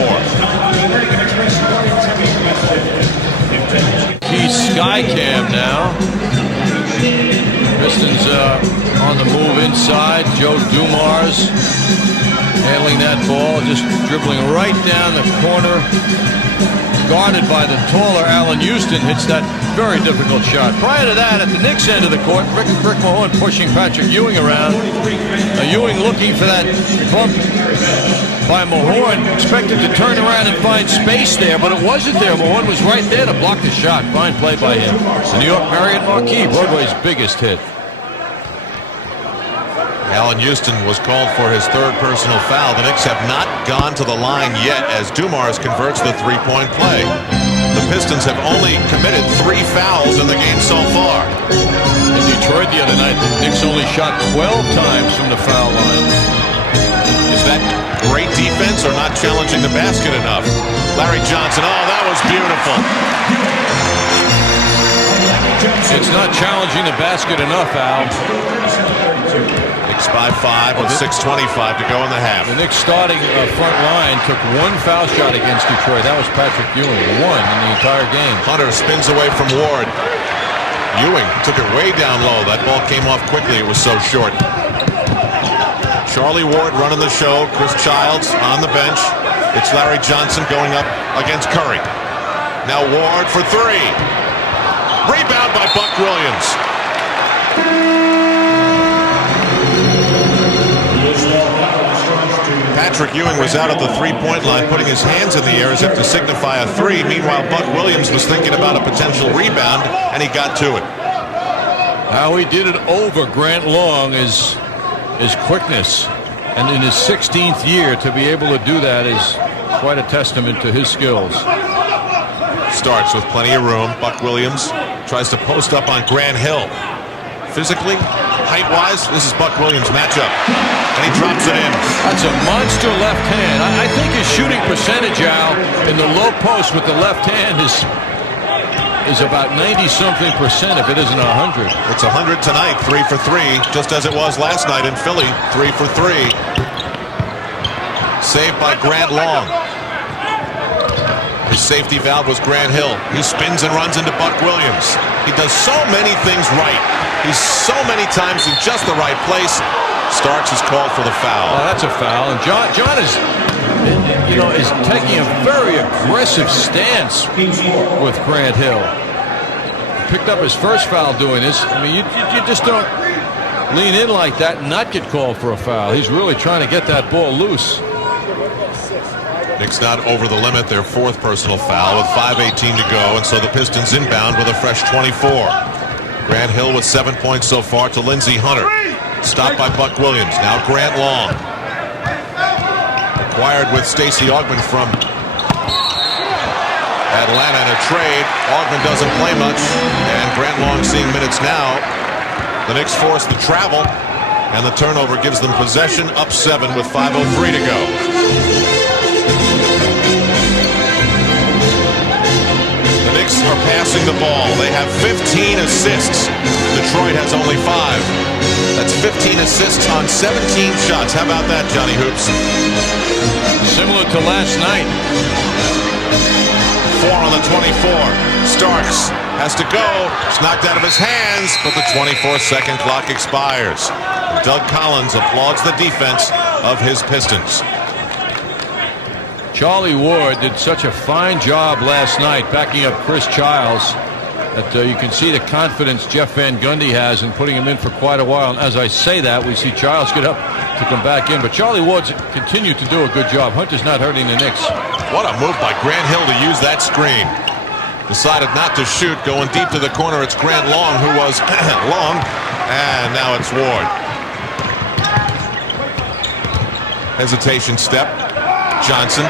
He's sky cam now. Pistons on the move inside. Joe Dumars handling that ball, just dribbling right down the corner guarded by the taller Allen Houston, hits that very difficult shot. Prior to that, at the Knicks end of the court, Rick Mahorn pushing Patrick Ewing around. Ewing looking for that bump by Mahorn, expected to turn around and find space there, but it wasn't there. Mahorn was right there to block the shot. Fine play by him. The New York Marriott Marquis, Broadway's biggest hit. Allen Houston was called for his third personal foul. The Knicks have not gone to the line yet as Dumars converts the three-point play. The Pistons have only committed 3 fouls in the game so far. In Detroit the other night, the Knicks only shot 12 times from the foul line. Is that great defense or not challenging the basket enough? Larry Johnson, oh, that was beautiful. It's not challenging the basket enough, Al. Knicks by 5 with 6:25 to go in the half. The Knicks starting front line took 1 foul shot against Detroit. That was Patrick Ewing, 1 in the entire game. Hunter spins away from Ward. Ewing took it way down low. That ball came off quickly. It was so short. Charlie Ward running the show. Chris Childs on the bench. It's Larry Johnson going up against Curry. Now Ward for 3. Rebound by Buck Williams. Patrick Ewing was out at the three-point line, putting his hands in the air as if to signify a 3. Meanwhile, Buck Williams was thinking about a potential rebound, and he got to it. How he did it over Grant Long is quickness. And in his 16th year, to be able to do that is quite a testament to his skills. Starks with plenty of room. Buck Williams tries to post up on Grant Hill. Physically, height-wise, this is Buck Williams' matchup. And he drops it in. That's a monster left hand. I think his shooting percentage, Al, in the low post with the left hand is about 90-something% if it isn't 100. It's 100 tonight, 3 for 3, just as it was last night in Philly, 3 for 3. Saved by Grant Long. His safety valve was Grant Hill. He spins and runs into Buck Williams. He does so many things right. He's so many times in just the right place. Starks is called for the foul. Oh, that's a foul. And John is taking a very aggressive stance with Grant Hill. He picked up his first foul doing this. I mean, you just don't lean in like that and not get called for a foul. He's really trying to get that ball loose. Knicks not over the limit, their 4th personal foul with 5:18 to go, and so the Pistons inbound with a fresh 24. Grant Hill with 7 points so far to Lindsey Hunter. Stopped by Buck Williams. Now Grant Long. Acquired with Stacey Augmon from Atlanta in a trade. Augmon doesn't play much, and Grant Long seeing minutes now. The Knicks force the travel, and the turnover gives them possession, up 7 with 5:03 to go. The Knicks are passing the ball. They have 15 assists. Detroit has only 5. That's 15 assists on 17 shots. How about that, Johnny Hoops? Similar to last night. 4 on the 24. Starks has to go. It's knocked out of his hands, but the 24-second clock expires. Doug Collins applauds the defense of his Pistons. Charlie Ward did such a fine job last night backing up Chris Childs that you can see the confidence Jeff Van Gundy has in putting him in for quite a while. And as I say that, we see Childs get up to come back in. But Charlie Ward's continued to do a good job. Hunter's not hurting the Knicks. What a move by Grant Hill to use that screen. Decided not to shoot. Going deep to the corner, it's Grant Long, who was long. And now it's Ward. Hesitation step. Johnson.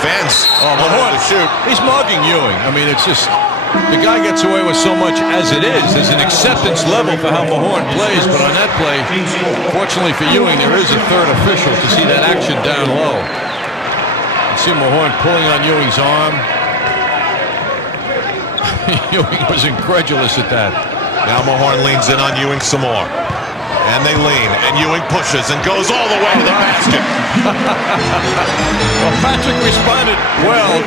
Fans. Mahorn to shoot. He's mugging Ewing. I mean, it's just the guy gets away with so much as it is. There's an acceptance level for how Mahorn plays, but on that play, fortunately for Ewing, there is a third official to see that action down low. You see Mahorn pulling on Ewing's arm. Ewing was incredulous at that. Now Mahorn leans in on Ewing some more. And they lean, and Ewing pushes and goes all the way to the basket. Well, Patrick responded well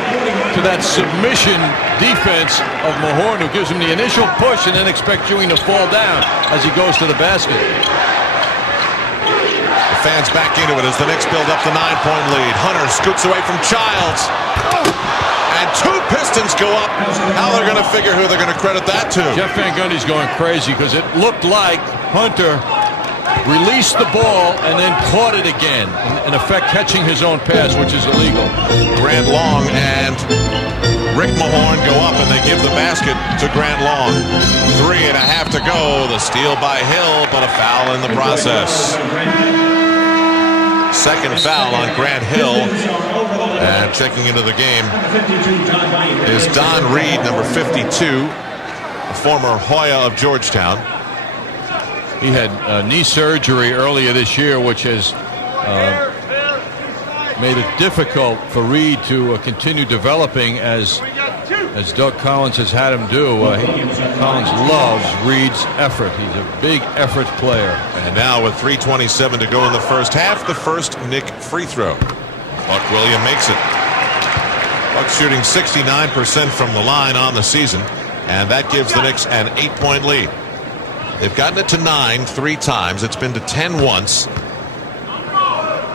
to that submission defense of Mahorn, who gives him the initial push and then expects Ewing to fall down as he goes to the basket. The fans back into it as the Knicks build up the 9-point lead. Hunter scoots away from Childs. And 2 Pistons go up. How they're going to figure who they're going to credit that to. Jeff Van Gundy's going crazy because it looked like Hunter released the ball and then caught it again, in effect catching his own pass, which is illegal. Grant Long and Rick Mahorn go up, and they give the basket to Grant Long. 3.5 to go. The steal by Hill, but a foul in the process. Second foul on Grant Hill. And checking into the game is Don Reed, number 52, a former Hoya of Georgetown. He had knee surgery earlier this year, which has made it difficult for Reed to continue developing as Doug Collins has had him do. Collins loves Reed's effort. He's a big effort player. And now with 3:27 to go in the first half, the first Knick free throw. Buck Williams makes it. Buck shooting 69% from the line on the season, and that gives the Knicks an 8-point lead. They've gotten it to 9 3 times. It's been to 10 once.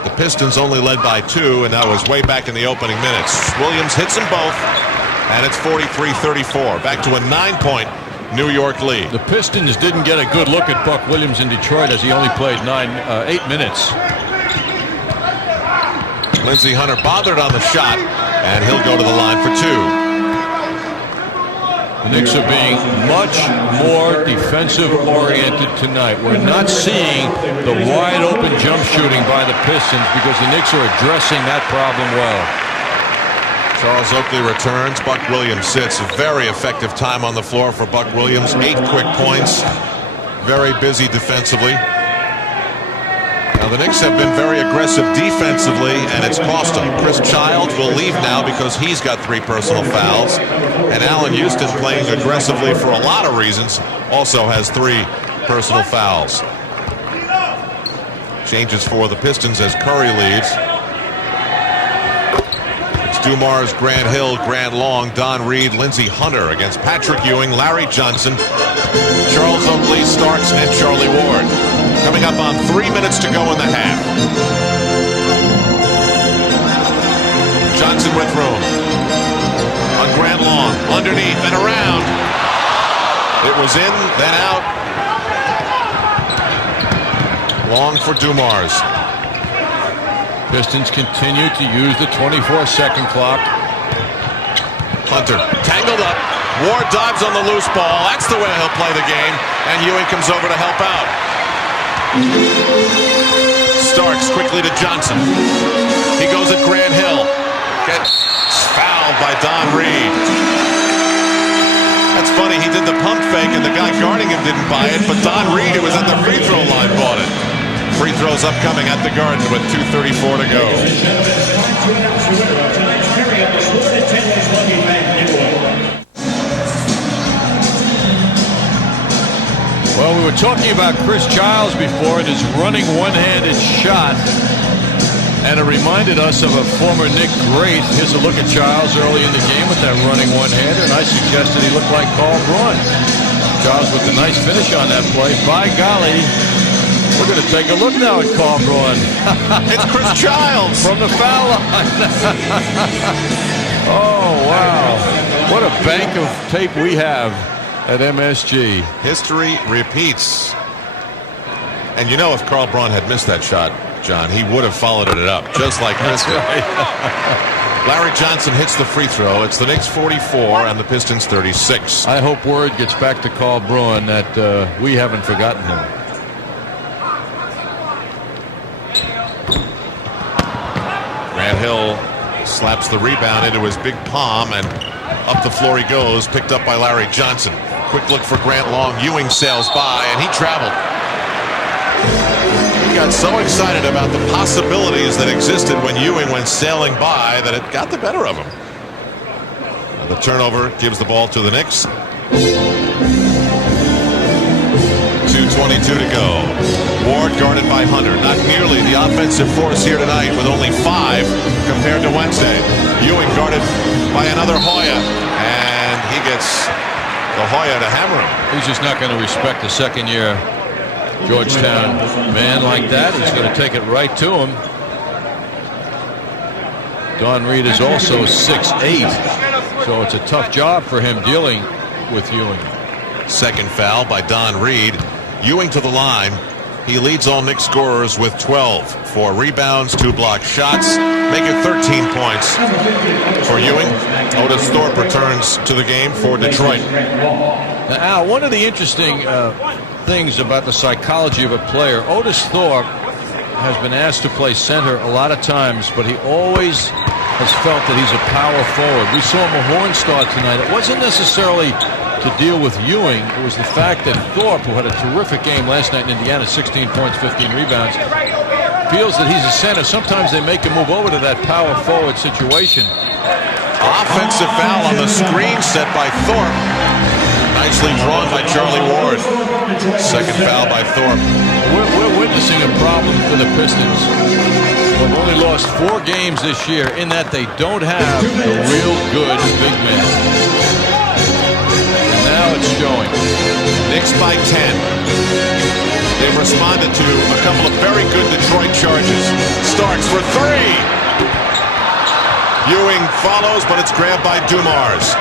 The Pistons only led by 2, and that was way back in the opening minutes. Williams hits them both, and it's 43-34. Back to a 9-point New York lead. The Pistons didn't get a good look at Buck Williams in Detroit as he only played 8 minutes. Lindsey Hunter bothered on the shot, and he'll go to the line for 2. The Knicks are being much more defensive-oriented tonight. We're not seeing the wide-open jump shooting by the Pistons because the Knicks are addressing that problem well. Charles Oakley returns. Buck Williams sits. A very effective time on the floor for Buck Williams. 8 quick points. Very busy defensively. Now the Knicks have been very aggressive defensively, and it's cost them. Chris Child will leave now because he's got 3 personal fouls. And Allen Houston, playing aggressively for a lot of reasons, also has 3 personal fouls. Changes for the Pistons as Curry leaves. It's Dumars, Grant Hill, Grant Long, Don Reed, Lindsey Hunter against Patrick Ewing, Larry Johnson, Charles Oakley, Starks, and Charlie Ward. Coming up on 3 minutes to go in the half. Johnson with room. On Grant Long. Underneath and around. It was in, then out. Long for Dumars. Pistons continue to use the 24-second clock. Hunter tangled up. Ward dives on the loose ball. That's the way he'll play the game. And Ewing comes over to help out. Starks quickly to Johnson. He goes at Grant Hill. Gets fouled by Don Reed. That's funny. He did the pump fake and the guy guarding him didn't buy it, but Don Reed, who was at the free throw line, bought it. Free throws upcoming at the Garden with 2:34 to go. Well, we were talking about Chris Childs before and his running one-handed shot, and it reminded us of a former Knick great. Here's a look at Childs early in the game with that running one-hander, and I suggested he looked like Carl Braun. Childs with a nice finish on that play. By golly, we're going to take a look now at Carl Braun. It's Chris Childs from the foul line. Oh, wow. What a bank of tape we have at MSG. History repeats. And you know, if Carl Braun had missed that shot, John, he would have followed it up just like Chris did. Larry Johnson hits the free throw. It's the Knicks 44 and the Pistons 36. I hope word gets back to Carl Braun that we haven't forgotten him. Grant Hill slaps the rebound into his big palm, and up the floor he goes, picked up by Larry Johnson. Quick look for Grant Long. Ewing sails by, and he traveled. He got so excited about the possibilities that existed when Ewing went sailing by that it got the better of him. And the turnover gives the ball to the Knicks. 2:22 to go. Ward guarded by Hunter. Not nearly the offensive force here tonight with only 5 compared to Wednesday. Ewing guarded by another Hoya, and he gets the Hoya to hammer him. He's just not going to respect the second-year Georgetown man like that. He's going to take it right to him. Don Reed is also 6'8". So it's a tough job for him dealing with Ewing. Second foul by Don Reed. Ewing to the line. He leads all Knicks scorers with 12. 4 rebounds, 2 blocked shots. Make it 13 points for Ewing. Otis Thorpe returns to the game for Detroit. Now, Al, one of the interesting things about the psychology of a player, Otis Thorpe has been asked to play center a lot of times, but he always has felt that he's a power forward. We saw Mahorn start tonight. It wasn't necessarily to deal with Ewing. It was the fact that Thorpe, who had a terrific game last night in Indiana, 16 points, 15 rebounds, feels that he's a center. Sometimes they make him move over to that power forward situation. Offensive foul on the screen set by Thorpe. Nicely drawn by Charlie Ward. Second foul by Thorpe. We're witnessing a problem for the Pistons. They've only lost 4 games this year in that they don't have a real good big man. And now it's showing. Knicks by 10. They've responded to a couple of very good Detroit charges. Starks for 3. Ewing follows, but it's grabbed by Dumars.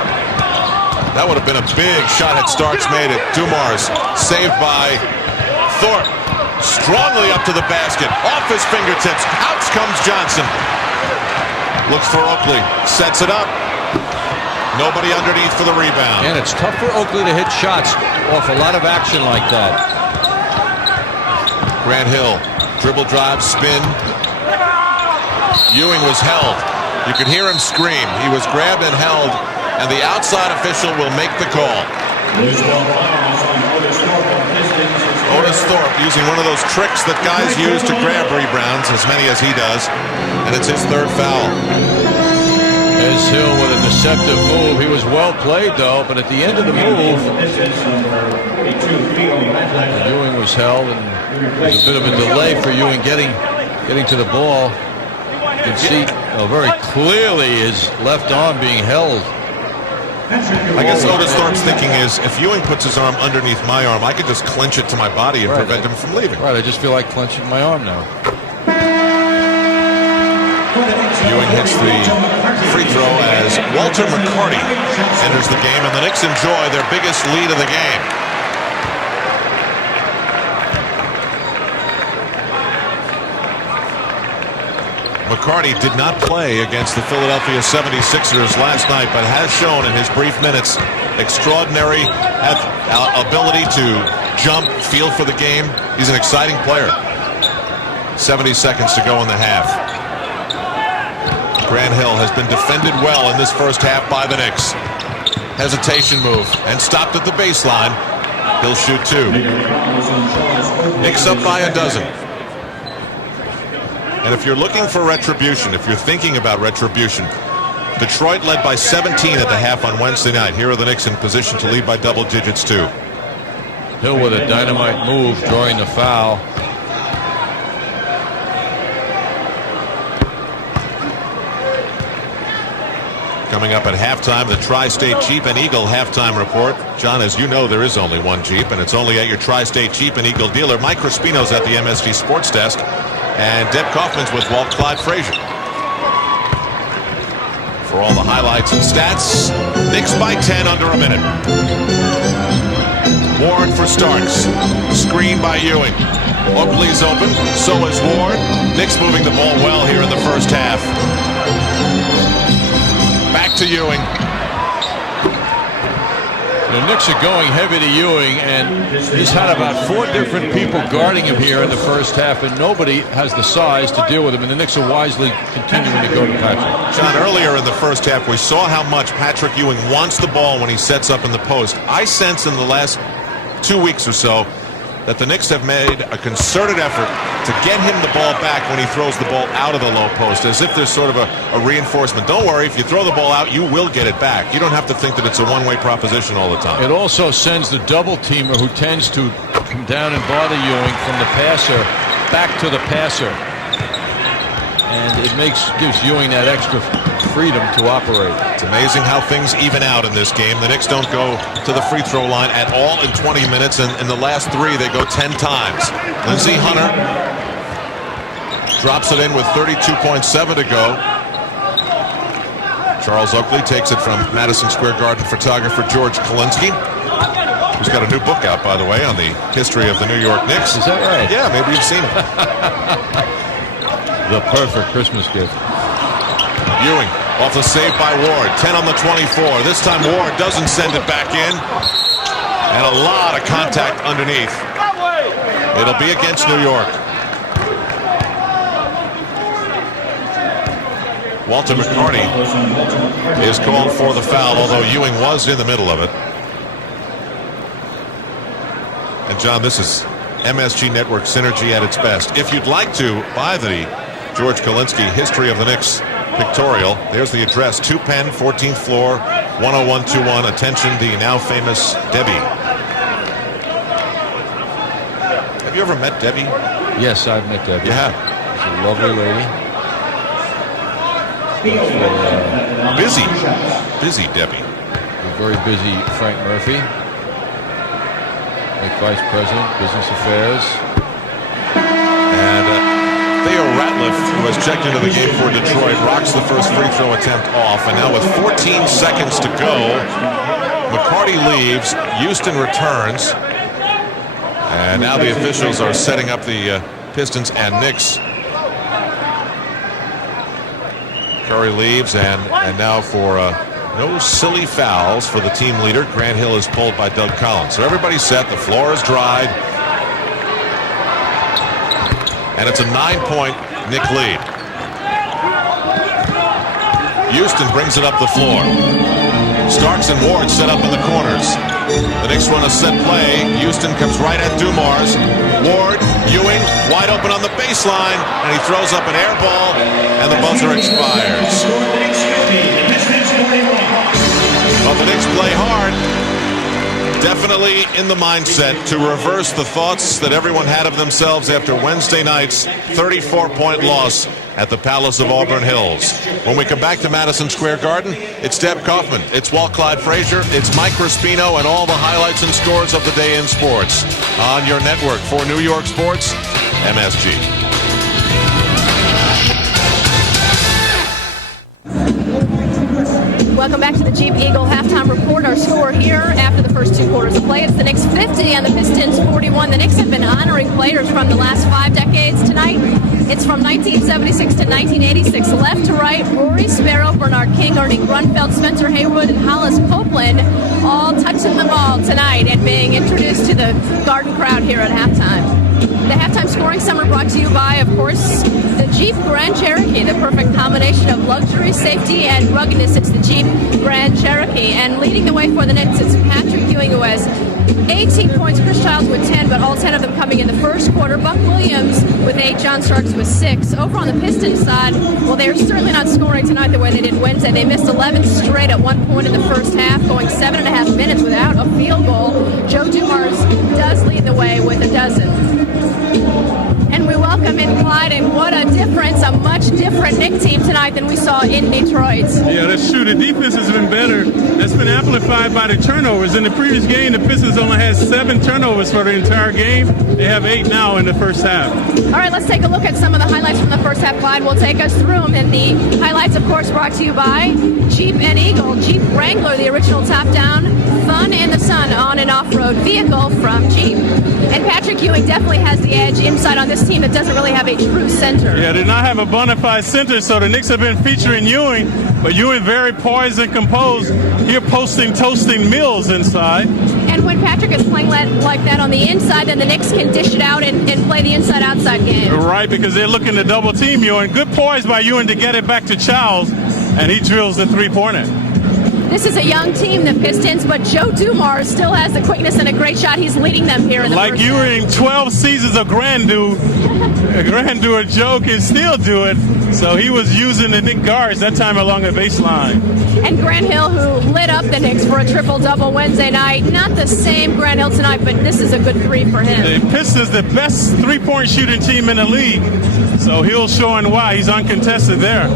That would have been a big shot had Starks made it. Dumars saved by Thorpe. Strongly up to the basket. Off his fingertips. Out comes Johnson. Looks for Oakley. Sets it up. Nobody underneath for the rebound. And it's tough for Oakley to hit shots off a lot of action like that. Grant Hill. Dribble drive, spin. Ewing was held. You could hear him scream. He was grabbed and held, and the outside official will make the call. Otis Thorpe using one of those tricks that guys use to grab rebounds, as many as he does, and it's his 3rd foul. There's Hill with a deceptive move. He was well played, though, but at the end of the move, Ewing was held, and there was a bit of a delay for Ewing getting to the ball. You can see very clearly his left arm being held. I guess Otis Thorpe's thinking is, if Ewing puts his arm underneath my arm, I could just clench it to my body and prevent him from leaving. Right, I just feel like clenching my arm now. Ewing hits the free throw as Walter McCarty enters the game, and the Knicks enjoy their biggest lead of the game. McCarty did not play against the Philadelphia 76ers last night, but has shown in his brief minutes extraordinary ability to jump, feel for the game. He's an exciting player. 70 seconds to go in the half. Grant Hill has been defended well in this first half by the Knicks. Hesitation move and stopped at the baseline. He'll shoot 2. Knicks up by a dozen. And if you're looking for retribution, if you're thinking about retribution, Detroit led by 17 at the half on Wednesday night. Here are the Knicks in position to lead by double digits too. Hill with a dynamite move, drawing the foul. Coming up at halftime, the Tri-State Jeep and Eagle halftime report. John, as you know, there is only one Jeep, and it's only at your Tri-State Jeep and Eagle dealer. Mike Crispino's at the MSG Sports Desk. And Deb Kaufman's with Walt Clyde Frazier. For all the highlights and stats, Knicks by 10 under a minute. Ward for Starks. Screen by Ewing. Oakley's open. So is Ward. Knicks moving the ball well here in the first half. Back to Ewing. The Knicks are going heavy to Ewing, and he's had about 4 different people guarding him here in the first half, and nobody has the size to deal with him, and the Knicks are wisely continuing to go to Patrick. John, earlier in the first half, we saw how much Patrick Ewing wants the ball when he sets up in the post. I sense in the last 2 weeks or so that the Knicks have made a concerted effort to get him the ball back when he throws the ball out of the low post, as if there's sort of a reinforcement. Don't worry, if you throw the ball out, you will get it back. You don't have to think that it's a one-way proposition all the time. It also sends the double-teamer who tends to come down and bother Ewing from the passer back to the passer. And it gives Ewing that extra freedom to operate. It's amazing how things even out in this game. The Knicks don't go to the free throw line at all in 20 minutes, and in the last 3 they go 10 times. Lindsey Hunter drops it in with 32.7 to go. Charles Oakley takes it from Madison Square Garden photographer George Kalinsky, who's got a new book out, by the way, on the history of the New York Knicks. Is that right? Yeah, maybe you've seen it. The perfect Christmas gift. Ewing off the save by Ward. 10 on the 24. This time Ward doesn't send it back in. And a lot of contact underneath. It'll be against New York. Walter McCarty is called for the foul, although Ewing was in the middle of it. And John, this is MSG Network synergy at its best. If you'd like to buy the George Kalinsky History of the Knicks pictorial, there's the address, 2 Penn, 14th floor, 10121. Attention, the now famous Debbie. Have you ever met Debbie? Yes, I've met Debbie. You have? She's a lovely lady. Busy Debbie. A very busy Frank Murphy, like Vice President, Business Affairs. And Theo Ratliff, who has checked into the game for Detroit, rocks the first free throw attempt off. And now with 14 seconds to go, McCarty leaves, Houston returns. And now the officials are setting up the Pistons and Knicks. Curry leaves, and now for no silly fouls for the team leader. Grant Hill is pulled by Doug Collins. So everybody's set. The floor is dried. And it's a 9-point Knick lead. Houston brings it up the floor. Starks and Ward set up in the corners. The Knicks run a set play. Houston comes right at Dumars. Ward, Ewing, wide open on the baseline, and he throws up an air ball, and the buzzer expires. But the Knicks play hard. Definitely in the mindset to reverse the thoughts that everyone had of themselves after Wednesday night's 34-point loss at the Palace of Auburn Hills. When we come back to Madison Square Garden, it's Deb Kaufman, it's Walt Clyde Frazier, it's Mike Crispino, and all the highlights and scores of the day in sports on your network for New York sports, MSG. Welcome back to the Jeep Eagle halftime report. Our score here after the first 2 quarters of play. It's the Knicks 50 and the Pistons 41. The Knicks have been honoring players from the last 5 decades tonight. It's from 1976 to 1986. Left to right, Rory Sparrow, Bernard King, Ernie Grunfeld, Spencer Haywood, and Hollis Copeland all touching the ball tonight and being introduced to the Garden crowd here at halftime. The halftime scoring summer brought to you by, of course, the Jeep Grand Cherokee, the perfect combination of luxury, safety, and ruggedness. It's the Jeep Grand Cherokee. And leading the way for the Knicks, it's Patrick Ewing, who has 18 points, Chris Childs with 10, but all 10 of them coming in the first quarter. Buck Williams with 8, John Starks with 6. Over on the Pistons side, well, they're certainly not scoring tonight the way they did Wednesday. They missed 11 straight at one point in the first half, going 7.5 minutes without a field goal. Joe Dumars does lead the way with a dozen. And we welcome in Clyde, and what a difference, a much different Knick team tonight than we saw in Detroit. Yeah, that's true. The defense has been better. That's been amplified by the turnovers. In the previous game, the Pistons only had 7 turnovers for the entire game. They have 8 now in the first half. All right, let's take a look at some of the highlights from the first half. Clyde will take us through them. And the highlights, of course, brought to you by Jeep and Eagle. Jeep Wrangler, the original top-down, fun in the sun on and off-road vehicle from Jeep. And Patrick Ewing definitely has the edge inside on this team that doesn't really have a true center. Yeah, they not have a bona fide center, so the Knicks have been featuring Ewing, but Ewing very poised and composed. Here toasting Mills inside. And when Patrick is playing like that on the inside, then the Knicks can dish it out and play the inside-outside game. Right, because they're looking to double team Ewing. Good poise by Ewing to get it back to Childs, and he drills the three-pointer. This is a young team, the Pistons, but Joe Dumars still has the quickness and a great shot. He's leading them here in the like first Ewing, half. 12 seasons of grandeur, Joe can still do it. So he was using the Knick guards that time along the baseline. And Grant Hill, who lit up the Knicks for a triple-double Wednesday night. Not the same Grant Hill tonight, but this is a good 3 for him. The Pistons, the best three-point shooting team in the league. So Hill's showing why. He's uncontested there.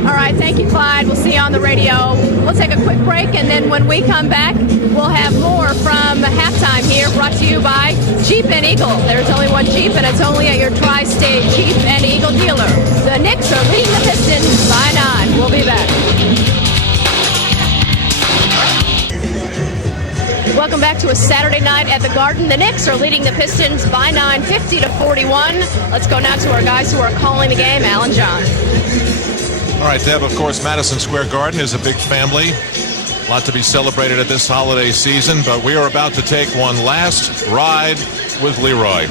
All right, thank you, Clyde. We'll see you on the radio. We'll take a quick break, and then when we come back, we'll have more from halftime here, brought to you by Jeep and Eagle. There's only one Jeep, and it's only at your tri-state Jeep and Eagle dealer. The Knicks are leading the Pistons by 9. We'll be back. Welcome back to a Saturday night at the Garden. The Knicks are leading the Pistons by 9, 50-41. Let's go now to our guys who are calling the game, Al and John. All right, Deb, of course, Madison Square Garden is a big family. A lot to be celebrated at this holiday season, but we are about to take one last ride with Leroy.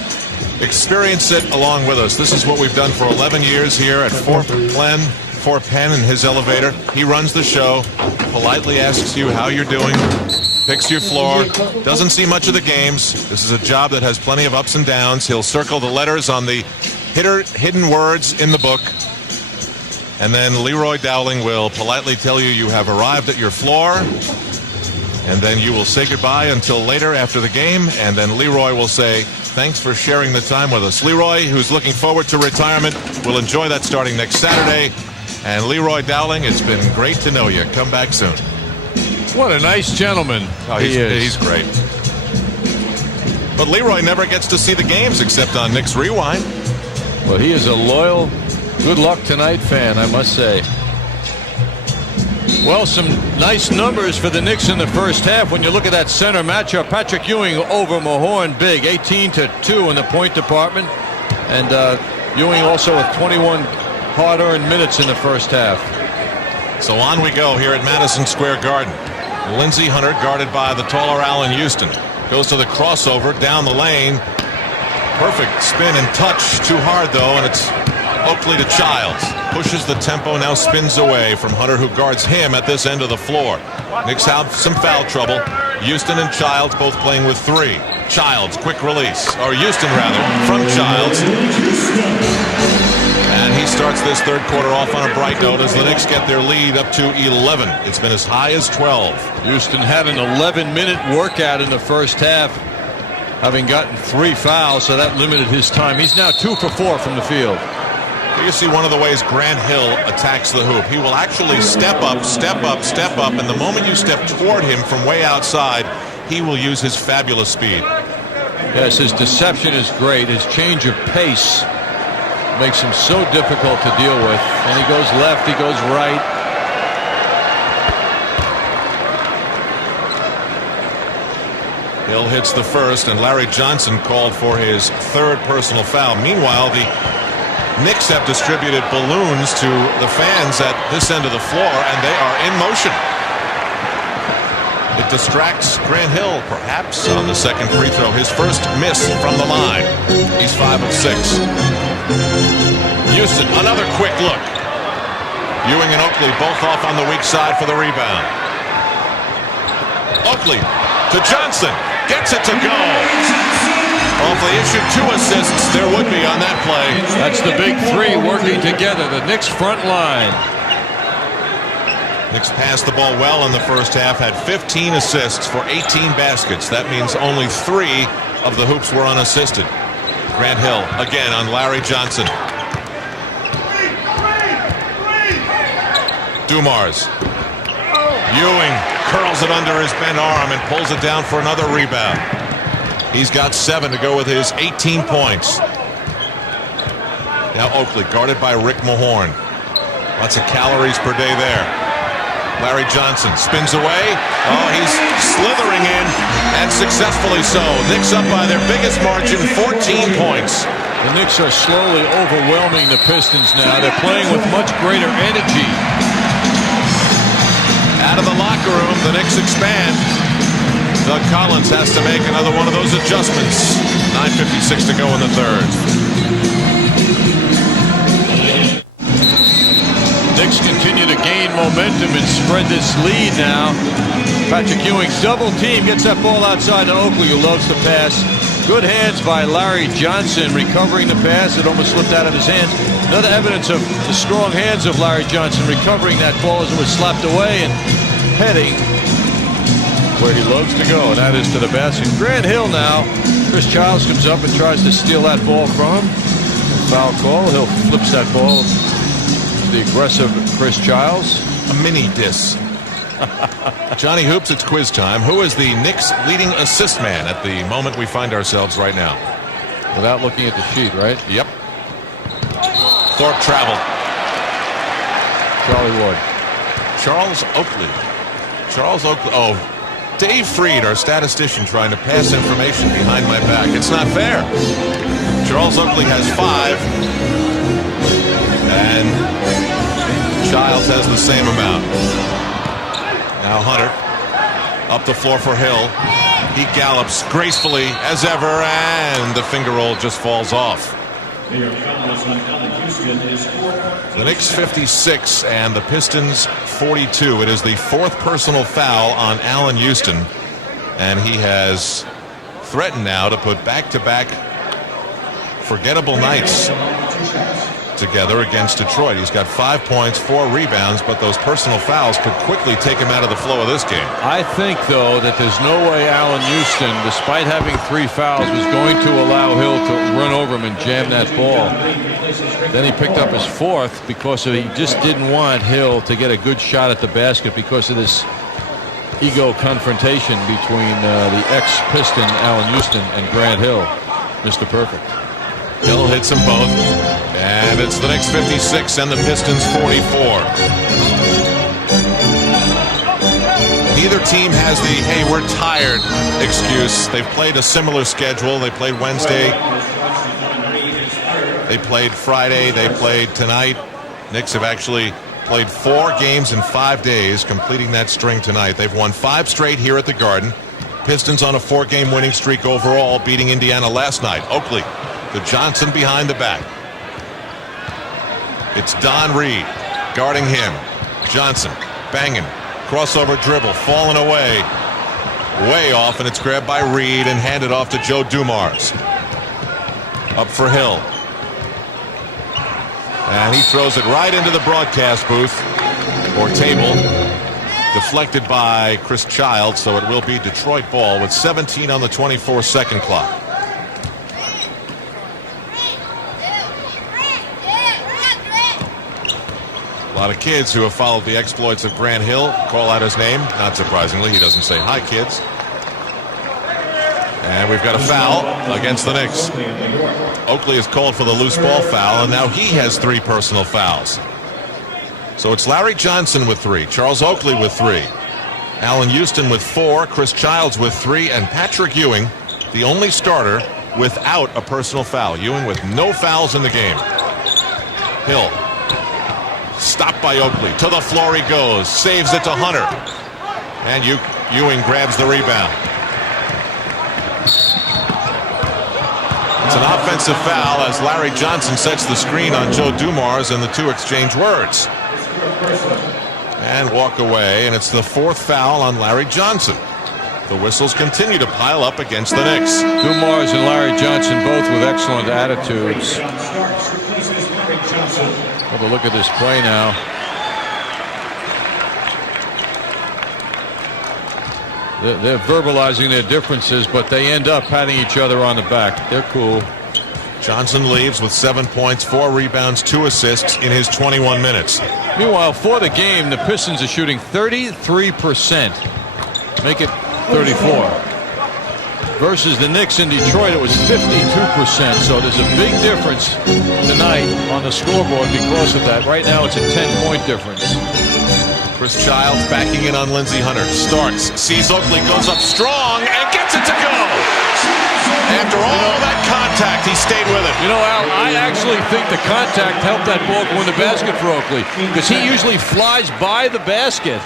Experience it along with us. This is what we've done for 11 years here at Fort Penn in his elevator. He runs the show, politely asks you how you're doing, picks your floor, doesn't see much of the games. This is a job that has plenty of ups and downs. He'll circle the letters on the hidden words in the book. And then Leroy Dowling will politely tell you have arrived at your floor. And then you will say goodbye until later after the game. And then Leroy will say, thanks for sharing the time with us. Leroy, who's looking forward to retirement, will enjoy that starting next Saturday. And Leroy Dowling, it's been great to know you. Come back soon. What a nice gentleman. Oh, he's great. But Leroy never gets to see the games except on Knicks Rewind. Well, he is a loyal, good luck tonight fan, I must say. Well, some nice numbers for the Knicks in the first half. When you look at that center matchup, Patrick Ewing over Mahorn big, 18-2 in the point department. And Ewing also with 21 hard-earned minutes in the first half. So on we go here at Madison Square Garden. Lindsey Hunter, guarded by the taller Allen Houston, goes to the crossover down the lane. Perfect spin and touch. Too hard, though, and it's Oakley to Childs. Pushes the tempo, now spins away from Hunter, who guards him at this end of the floor. Knicks have some foul trouble. Houston and Childs both playing with 3. Childs, quick release. Or Houston, rather, from Childs. And he starts this third quarter off on a bright note as the Knicks get their lead up to 11. It's been as high as 12. Houston had an 11-minute workout in the first half, having gotten 3 fouls, so that limited his time. He's now 2 for 4 from the field. You see one of the ways Grant Hill attacks the hoop. He will actually step up, and the moment you step toward him from way outside, he will use his fabulous speed. Yes, his deception is great. His change of pace makes him so difficult to deal with. And he goes left, he goes right. Hill hits the first, and Larry Johnson called for his 3rd personal foul. Meanwhile, the Knicks have distributed balloons to the fans at this end of the floor, and they are in motion. It distracts Grant Hill, perhaps, on the second free throw. His first miss from the line. He's 5 of 6. Houston, another quick look. Ewing and Oakley both off on the weak side for the rebound. Oakley to Johnson. Gets it to go. Well, if they issued 2 assists, there would be on that play. That's the big 3 working together. The Knicks front line. Knicks passed the ball well in the first half, had 15 assists for 18 baskets. That means only 3 of the hoops were unassisted. Grant Hill again on Larry Johnson. Dumars. Ewing curls it under his bent arm and pulls it down for another rebound. He's got 7 to go with his 18 points. Now Oakley guarded by Rick Mahorn. Lots of calories per day there. Larry Johnson spins away. Oh, he's slithering in, and successfully so. Knicks up by their biggest margin, 14 points. The Knicks are slowly overwhelming the Pistons now. They're playing with much greater energy. Out of the locker room, the Knicks expand. Doug Collins has to make another one of those adjustments. 9:56 to go in the third. Knicks continue to gain momentum and spread this lead now. Patrick Ewing double team, gets that ball outside to Oakley, who loves to pass. Good hands by Larry Johnson recovering the pass. It almost slipped out of his hands. Another evidence of the strong hands of Larry Johnson recovering that ball as it was slapped away and heading where he loves to go, and that is to the basket. Grant Hill now. Chris Childs comes up and tries to steal that ball from him. Foul call. Hill flips that ball. The aggressive Chris Childs. A mini diss. Johnny Hoops, it's quiz time. Who is the Knicks leading assist man at the moment we find ourselves right now? Without looking at the sheet, right? Yep. Thorpe traveled. Charlie Ward. Charles Oakley. Charles Oakley. Oh, Dave Freed, our statistician, trying to pass information behind my back. It's not fair. Charles Oakley has 5. And Childs has the same amount. Now Hunter up the floor for Hill. He gallops gracefully as ever, and the finger roll just falls off. The Knicks 56 and the Pistons 42. It is the 4th personal foul on Allen Houston, and he has threatened now to put back-to-back forgettable nights together against Detroit. He's got 5 points, 4 rebounds, but those personal fouls could quickly take him out of the flow of this game. I think, though, that there's no way Allen Houston, despite having 3 fouls, was going to allow Hill to run over him and jam that ball. Then he picked up his 4th because he just didn't want Hill to get a good shot at the basket because of this ego confrontation between the ex-Piston Allen Houston and Grant Hill. Mr. Perfect. Hill hits them both, and it's the Knicks 56 and the Pistons 44. Neither team has the "hey, we're tired" excuse. They've played a similar schedule. They played Wednesday, they played Friday, they played tonight. Knicks have actually played 4 games in 5 days, completing that string tonight. They've won 5 straight here at the Garden. Pistons on a 4-game winning streak overall, beating Indiana last night. Oakley to Johnson behind the back. It's Don Reed guarding him. Johnson banging. Crossover dribble. Falling away. Way off, and it's grabbed by Reed and handed off to Joe Dumars. Up for Hill. And he throws it right into the broadcast booth or table. Deflected by Chris Childs, so it will be Detroit ball with 17 on the 24-second clock. A lot of kids who have followed the exploits of Grant Hill call out his name. Not surprisingly, he doesn't say hi, kids. And we've got a foul against the Knicks. Oakley is called for the loose ball foul, and now he has 3 personal fouls. So it's Larry Johnson with 3, Charles Oakley with 3, Allen Houston with 4, Chris Childs with 3, and Patrick Ewing, the only starter without a personal foul. Ewing with no fouls in the game. Hill. Stopped by Oakley. To the floor he goes. Saves it to Hunter. And Ewing grabs the rebound. It's an offensive foul as Larry Johnson sets the screen on Joe Dumars, and the two exchange words. And walk away, and it's the 4th foul on Larry Johnson. The whistles continue to pile up against the Knicks. Dumars and Larry Johnson both with excellent attitudes. Have a look at this play now. They're verbalizing their differences, but they end up patting each other on the back. They're cool. Johnson leaves with 7 points, 4 rebounds, 2 assists in his 21 minutes. Meanwhile, for the game, the Pistons are shooting 33%. Make it 34. Versus the Knicks in Detroit, it was 52%. So there's a big difference tonight on the scoreboard because of that. Right now, it's a 10-point difference. Chris Childs backing in on Lindsey Hunter. Starts, sees Oakley, goes up strong, and gets it to go. After all that contact, he stayed with it. You know, Al, I actually think the contact helped that ball go in the basket for Oakley because he usually flies by the basket,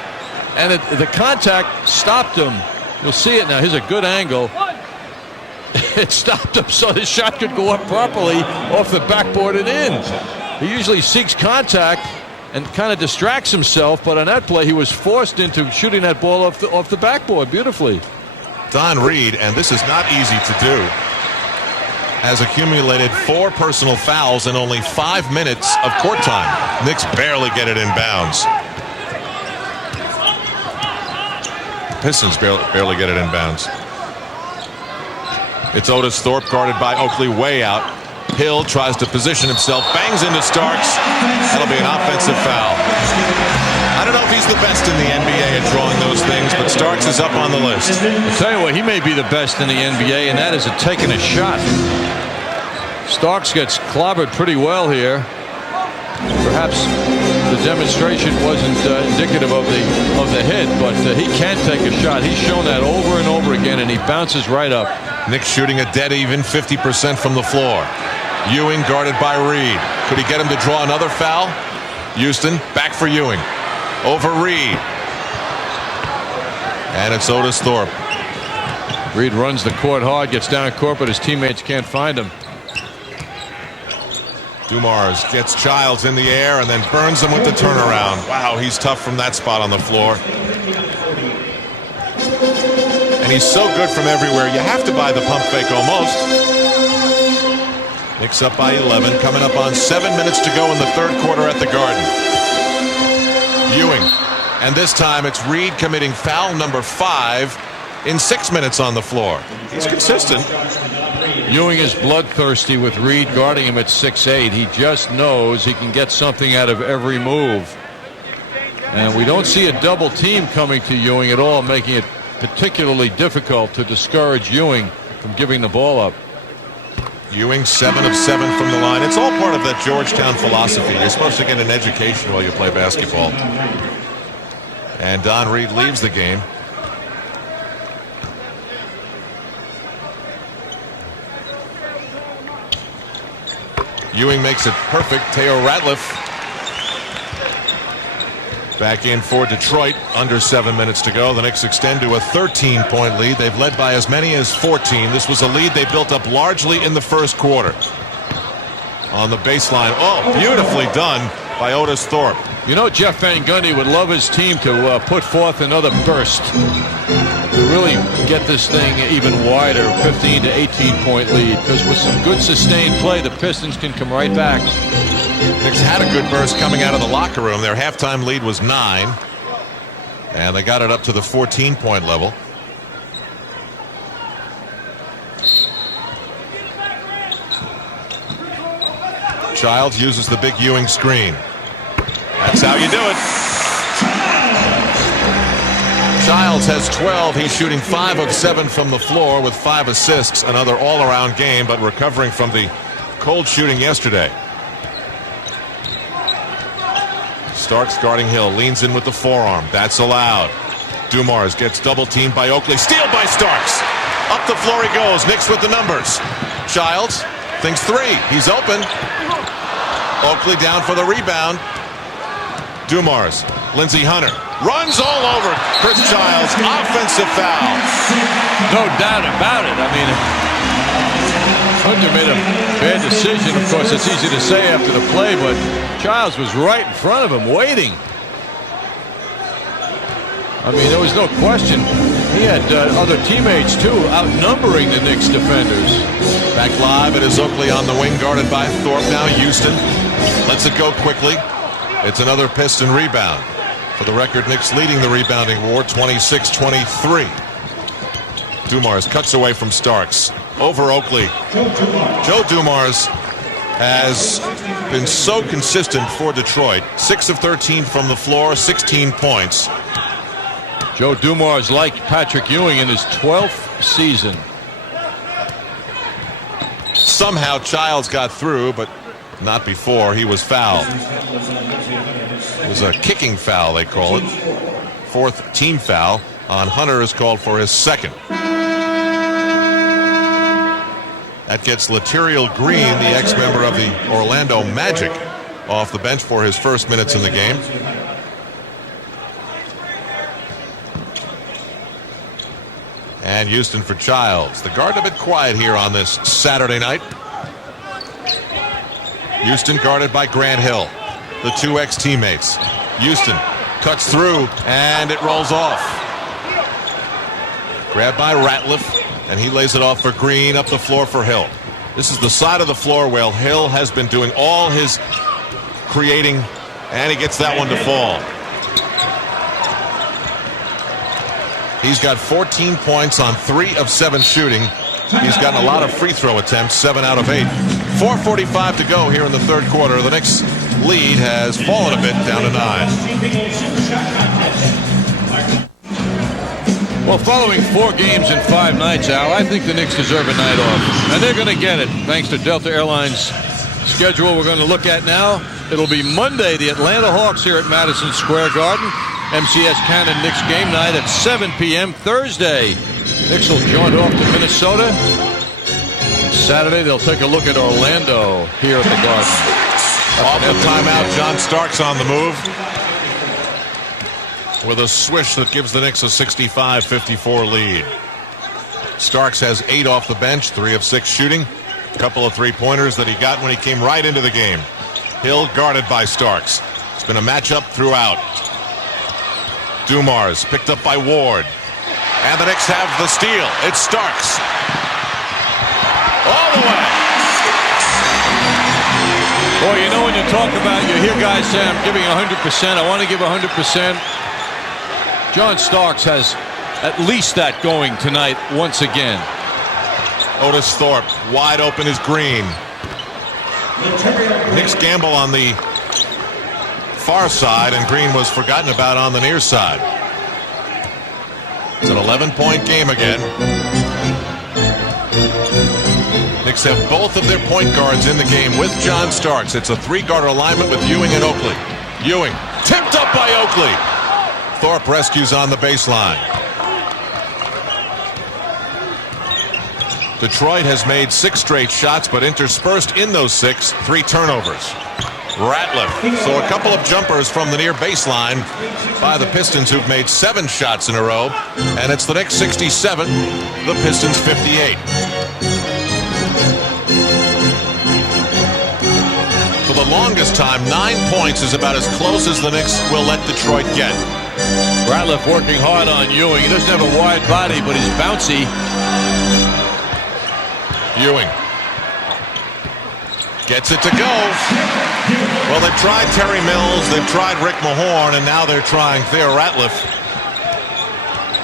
and the contact stopped him. You'll see it now. Here's a good angle. It stopped him so his shot could go up properly off the backboard and in. He usually seeks contact and kind of distracts himself, but on that play he was forced into shooting that ball off the backboard beautifully. Don Reed, and this is not easy to do, has accumulated 4 personal fouls in only 5 minutes of court time. Knicks barely get it in bounds. Pistons barely get it in bounds. It's Otis Thorpe guarded by Oakley way out. Hill tries to position himself, bangs into Starks. That'll be an offensive foul. I don't know if he's the best in the NBA at drawing those things, but Starks is up on the list. I'll tell you what, he may be the best in the NBA, and that is at taking a shot. Starks gets clobbered pretty well here. Perhaps The demonstration wasn't indicative of the hit, but he can take a shot. He's shown that over and over again, and he bounces right up. Knicks shooting a dead even 50% from the floor. Ewing guarded by Reed. Could he get him to draw another foul? Houston back for Ewing. Over Reed. And it's Otis Thorpe. Reed runs the court hard, gets down court, but his teammates can't find him. Dumars gets Childs in the air and then burns him with the turnaround. Wow, he's tough from that spot on the floor. And he's so good from everywhere. You have to buy the pump fake almost. Knicks up by 11, coming up on 7 minutes to go in the third quarter at the Garden. Ewing. And this time it's Reed committing foul number 5 in 6 minutes on the floor. He's consistent. Ewing is bloodthirsty with Reed guarding him at 6'8". He just knows he can get something out of every move. And we don't see a double team coming to Ewing at all, making it particularly difficult to discourage Ewing from giving the ball up. Ewing 7 of 7 from the line. It's all part of that Georgetown philosophy. You're supposed to get an education while you play basketball. And Don Reed leaves the game. Ewing makes it perfect. Theo Ratliff back in for Detroit. Under 7 minutes to go. The Knicks extend to a 13-point lead. They've led by as many as 14. This was a lead they built up largely in the first quarter. On the baseline. Oh, beautifully done by Otis Thorpe. You know, Jeff Van Gundy would love his team to put forth another burst to really get this thing even wider, 15 to 18-point lead, because with some good sustained play, the Pistons can come right back. Knicks had a good burst coming out of the locker room. Their halftime lead was 9, and they got it up to the 14-point level. Childs uses the big Ewing screen. That's how you do it. Childs has 12. He's shooting 5 of 7 from the floor with 5 assists. Another all-around game, but recovering from the cold shooting yesterday. Starks guarding Hill. Leans in with the forearm. That's allowed. Dumars gets double-teamed by Oakley. Steal by Starks. Up the floor he goes. Knicks with the numbers. Childs thinks 3. He's open. Oakley down for the rebound. Dumars. Lindsey Hunter runs all over Chris Childs. Offensive foul. No doubt about it. I mean, Hunter made a bad decision. Of course, it's easy to say after the play, but Childs was right in front of him, waiting. I mean, there was no question. He had other teammates, too, outnumbering the Knicks defenders. Back live, it is Oakley on the wing, guarded by Thorpe. Now Houston lets it go quickly. It's another Piston rebound. For the record, Knicks leading the rebounding war, 26-23. Dumars cuts away from Starks. Over Oakley. Joe Dumars has been so consistent for Detroit. 6 of 13 from the floor, 16 points. Joe Dumars, like Patrick Ewing, in his 12th season. Somehow Childs got through, but not before. He was fouled. It was a kicking foul, they call it. 4th team foul on Hunter is called for his 2nd. That gets Laterial Green, the ex-member of the Orlando Magic, off the bench for his first minutes in the game. And Houston for Childs. The Garden a bit quiet here on this Saturday night. Houston guarded by Grant Hill, the 2 ex-teammates. Houston cuts through, and it rolls off. Grabbed by Ratliff, and he lays it off for Green, up the floor for Hill. This is the side of the floor where Hill has been doing all his creating, and he gets that one to fall. He's got 14 points on 3 of 7 shooting. He's gotten a lot of free throw attempts, 7 out of 8. 4:45 to go here in the third quarter. The Knicks lead has fallen a bit, down to 9. Well, following 4 games in 5 nights, Al, I think the Knicks deserve a night off. And they're going to get it, thanks to Delta Airlines' schedule we're going to look at now. It'll be Monday, the Atlanta Hawks here at Madison Square Garden. MCS Cannon Knicks game night at 7 p.m. Thursday. Knicks will jaunt off to Minnesota. Saturday, they'll take a look at Orlando here at the Garden. Off the timeout, John Starks on the move with a swish that gives the Knicks a 65-54 lead. Starks has 8 off the bench, 3 of 6 shooting. A couple of three-pointers that he got when he came right into the game. Hill guarded by Starks. It's been a matchup throughout. Dumars picked up by Ward. And the Knicks have the steal. It's Starks. All the way. Boy, you know when you talk about, you hear guys say, I'm giving 100%. I want to give 100%. John Starks has at least that going tonight once again. Otis Thorpe wide open is Green. Knicks gamble on the far side, and Green was forgotten about on the near side. It's an 11-point game again. Knicks have both of their point guards in the game with John Starks. It's a 3-guard alignment with Ewing and Oakley. Ewing tipped up by Oakley. Thorpe rescues on the baseline. Detroit has made 6 straight shots, but interspersed in those 6, 3 turnovers. Ratliff. So a couple of jumpers from the near baseline by the Pistons, who've made 7 shots in a row. And it's the Knicks 67, the Pistons 58. For the longest time, 9 points is about as close as the Knicks will let Detroit get. Ratliff working hard on Ewing. He doesn't have a wide body, but he's bouncy. Ewing gets it to go. Well, they've tried Terry Mills, they've tried Rick Mahorn, and now they're trying Theo Ratliff.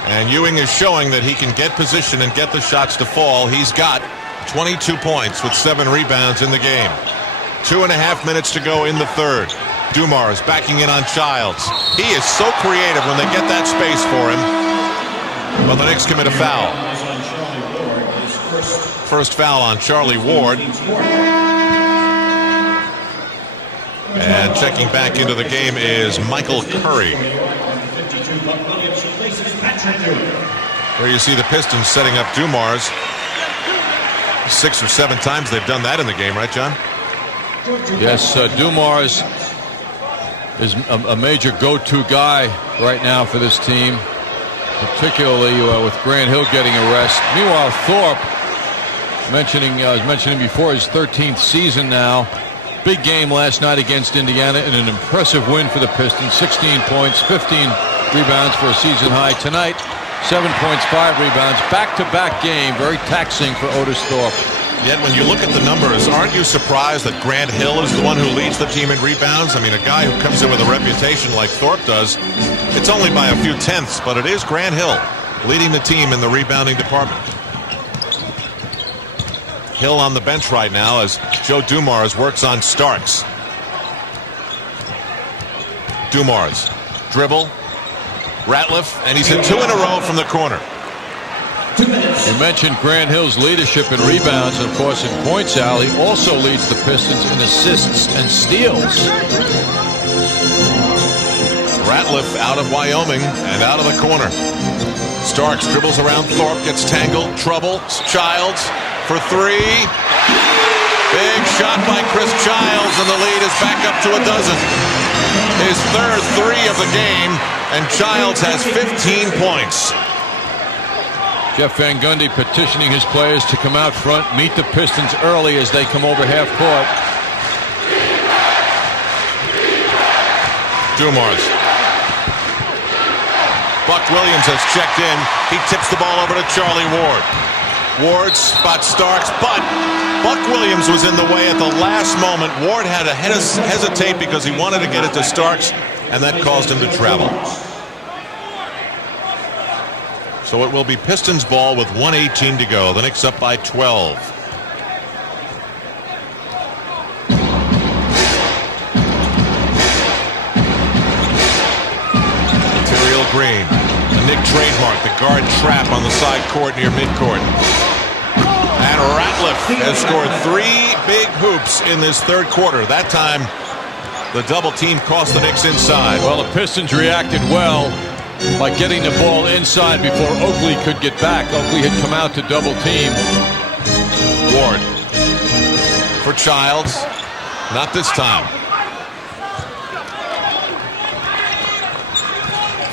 And Ewing is showing that he can get position and get the shots to fall. He's got 22 points with 7 rebounds in the game. 2.5 minutes to go in the third. Dumars backing in on Childs. He is so creative when they get that space for him. But the Knicks commit a foul. First foul on Charlie Ward. And checking back into the game is Michael Curry. There you see the Pistons setting up Dumars. 6 or 7 times they've done that in the game, right, John? Yes, Dumars is a major go-to guy right now for this team, particularly with Grant Hill getting a rest. Meanwhile, Thorpe, I was mentioning before, his 13th season now. Big game last night against Indiana and an impressive win for the Pistons. 16 points, 15 rebounds for a season high. Tonight, 7 points, 5 rebounds. Back-to-back game, very taxing for Otis Thorpe. Yet when you look at the numbers, aren't you surprised that Grant Hill is the one who leads the team in rebounds? I mean, a guy who comes in with a reputation like Thorpe does, it's only by a few tenths, but it is Grant Hill leading the team in the rebounding department. Hill on the bench right now as Joe Dumars works on Starks. Dumars, dribble, Ratliff, and he's hit 2 in a row from the corner. You mentioned Grant Hill's leadership in rebounds, and of course in points, Al. He also leads the Pistons in assists and steals. Ratliff out of Wyoming and out of the corner. Starks dribbles around Thorpe, gets tangled, trouble, Childs for 3. Big shot by Chris Childs, and the lead is back up to 12. His third 3 of the game, and Childs has 15 points. Jeff Van Gundy petitioning his players to come out front, meet the Pistons early as they come over half court. Dumars. Buck Williams has checked in. He tips the ball over to Charlie Ward. Ward spots Starks, but Buck Williams was in the way at the last moment. Ward had to hesitate because he wanted to get it to Starks, and that caused him to travel. So it will be Pistons ball with 1:18 to go. The Knicks up by 12. Material Green. The Knick trademark, the guard trap on the side court near midcourt. And Ratliff has scored 3 big hoops in this third quarter. That time The double team cost the Knicks inside. Well, the Pistons reacted well by getting the ball inside before Oakley could get back. Oakley had come out to double team. Ward for Childs. Not this time.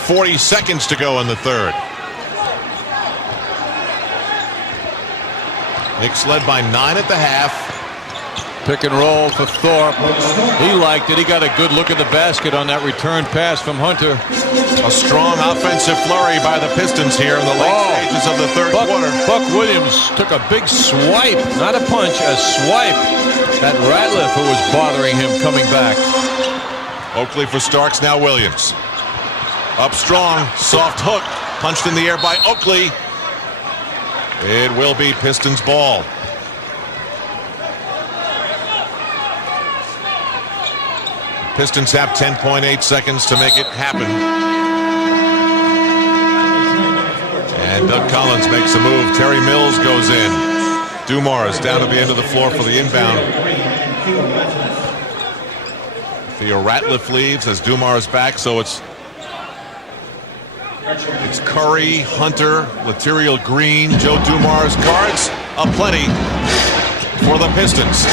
40 seconds to go in the third. Knicks led by 9 at the half. Pick and roll for Thorpe. He liked it. He got a good look at the basket on that return pass from Hunter. A strong offensive flurry by the Pistons here in the late stages of the third quarter. Buck Williams took a big swipe, not a punch, a swipe at Ratliff, who was bothering him coming back. Oakley for Starks, now Williams. Up strong, soft hook, punched in the air by Oakley. It will be Pistons ball. Pistons have 10.8 seconds to make it happen. And Doug Collins makes a move. Terry Mills goes in. Dumars down at the end of the floor for the inbound. Theo Ratliff leaves as Dumars back, so it's Curry, Hunter, Laterial Green, Joe Dumars. Guards aplenty for the Pistons.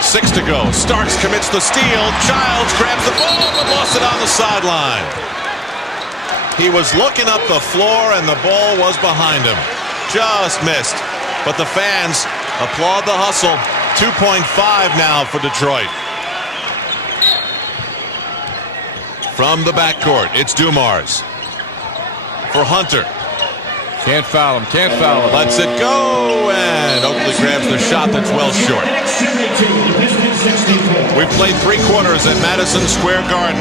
6 to go. Starks commits the steal. Childs grabs the ball but lost it on the sideline. He was looking up the floor and the ball was behind him. Just missed. But the fans applaud the hustle. 2.5 now for Detroit. From the backcourt, it's Dumars. For Hunter. Can't foul him. Can't foul him. Lets it go, and Oakley grabs the shot that's well short. We've played 3 quarters at Madison Square Garden.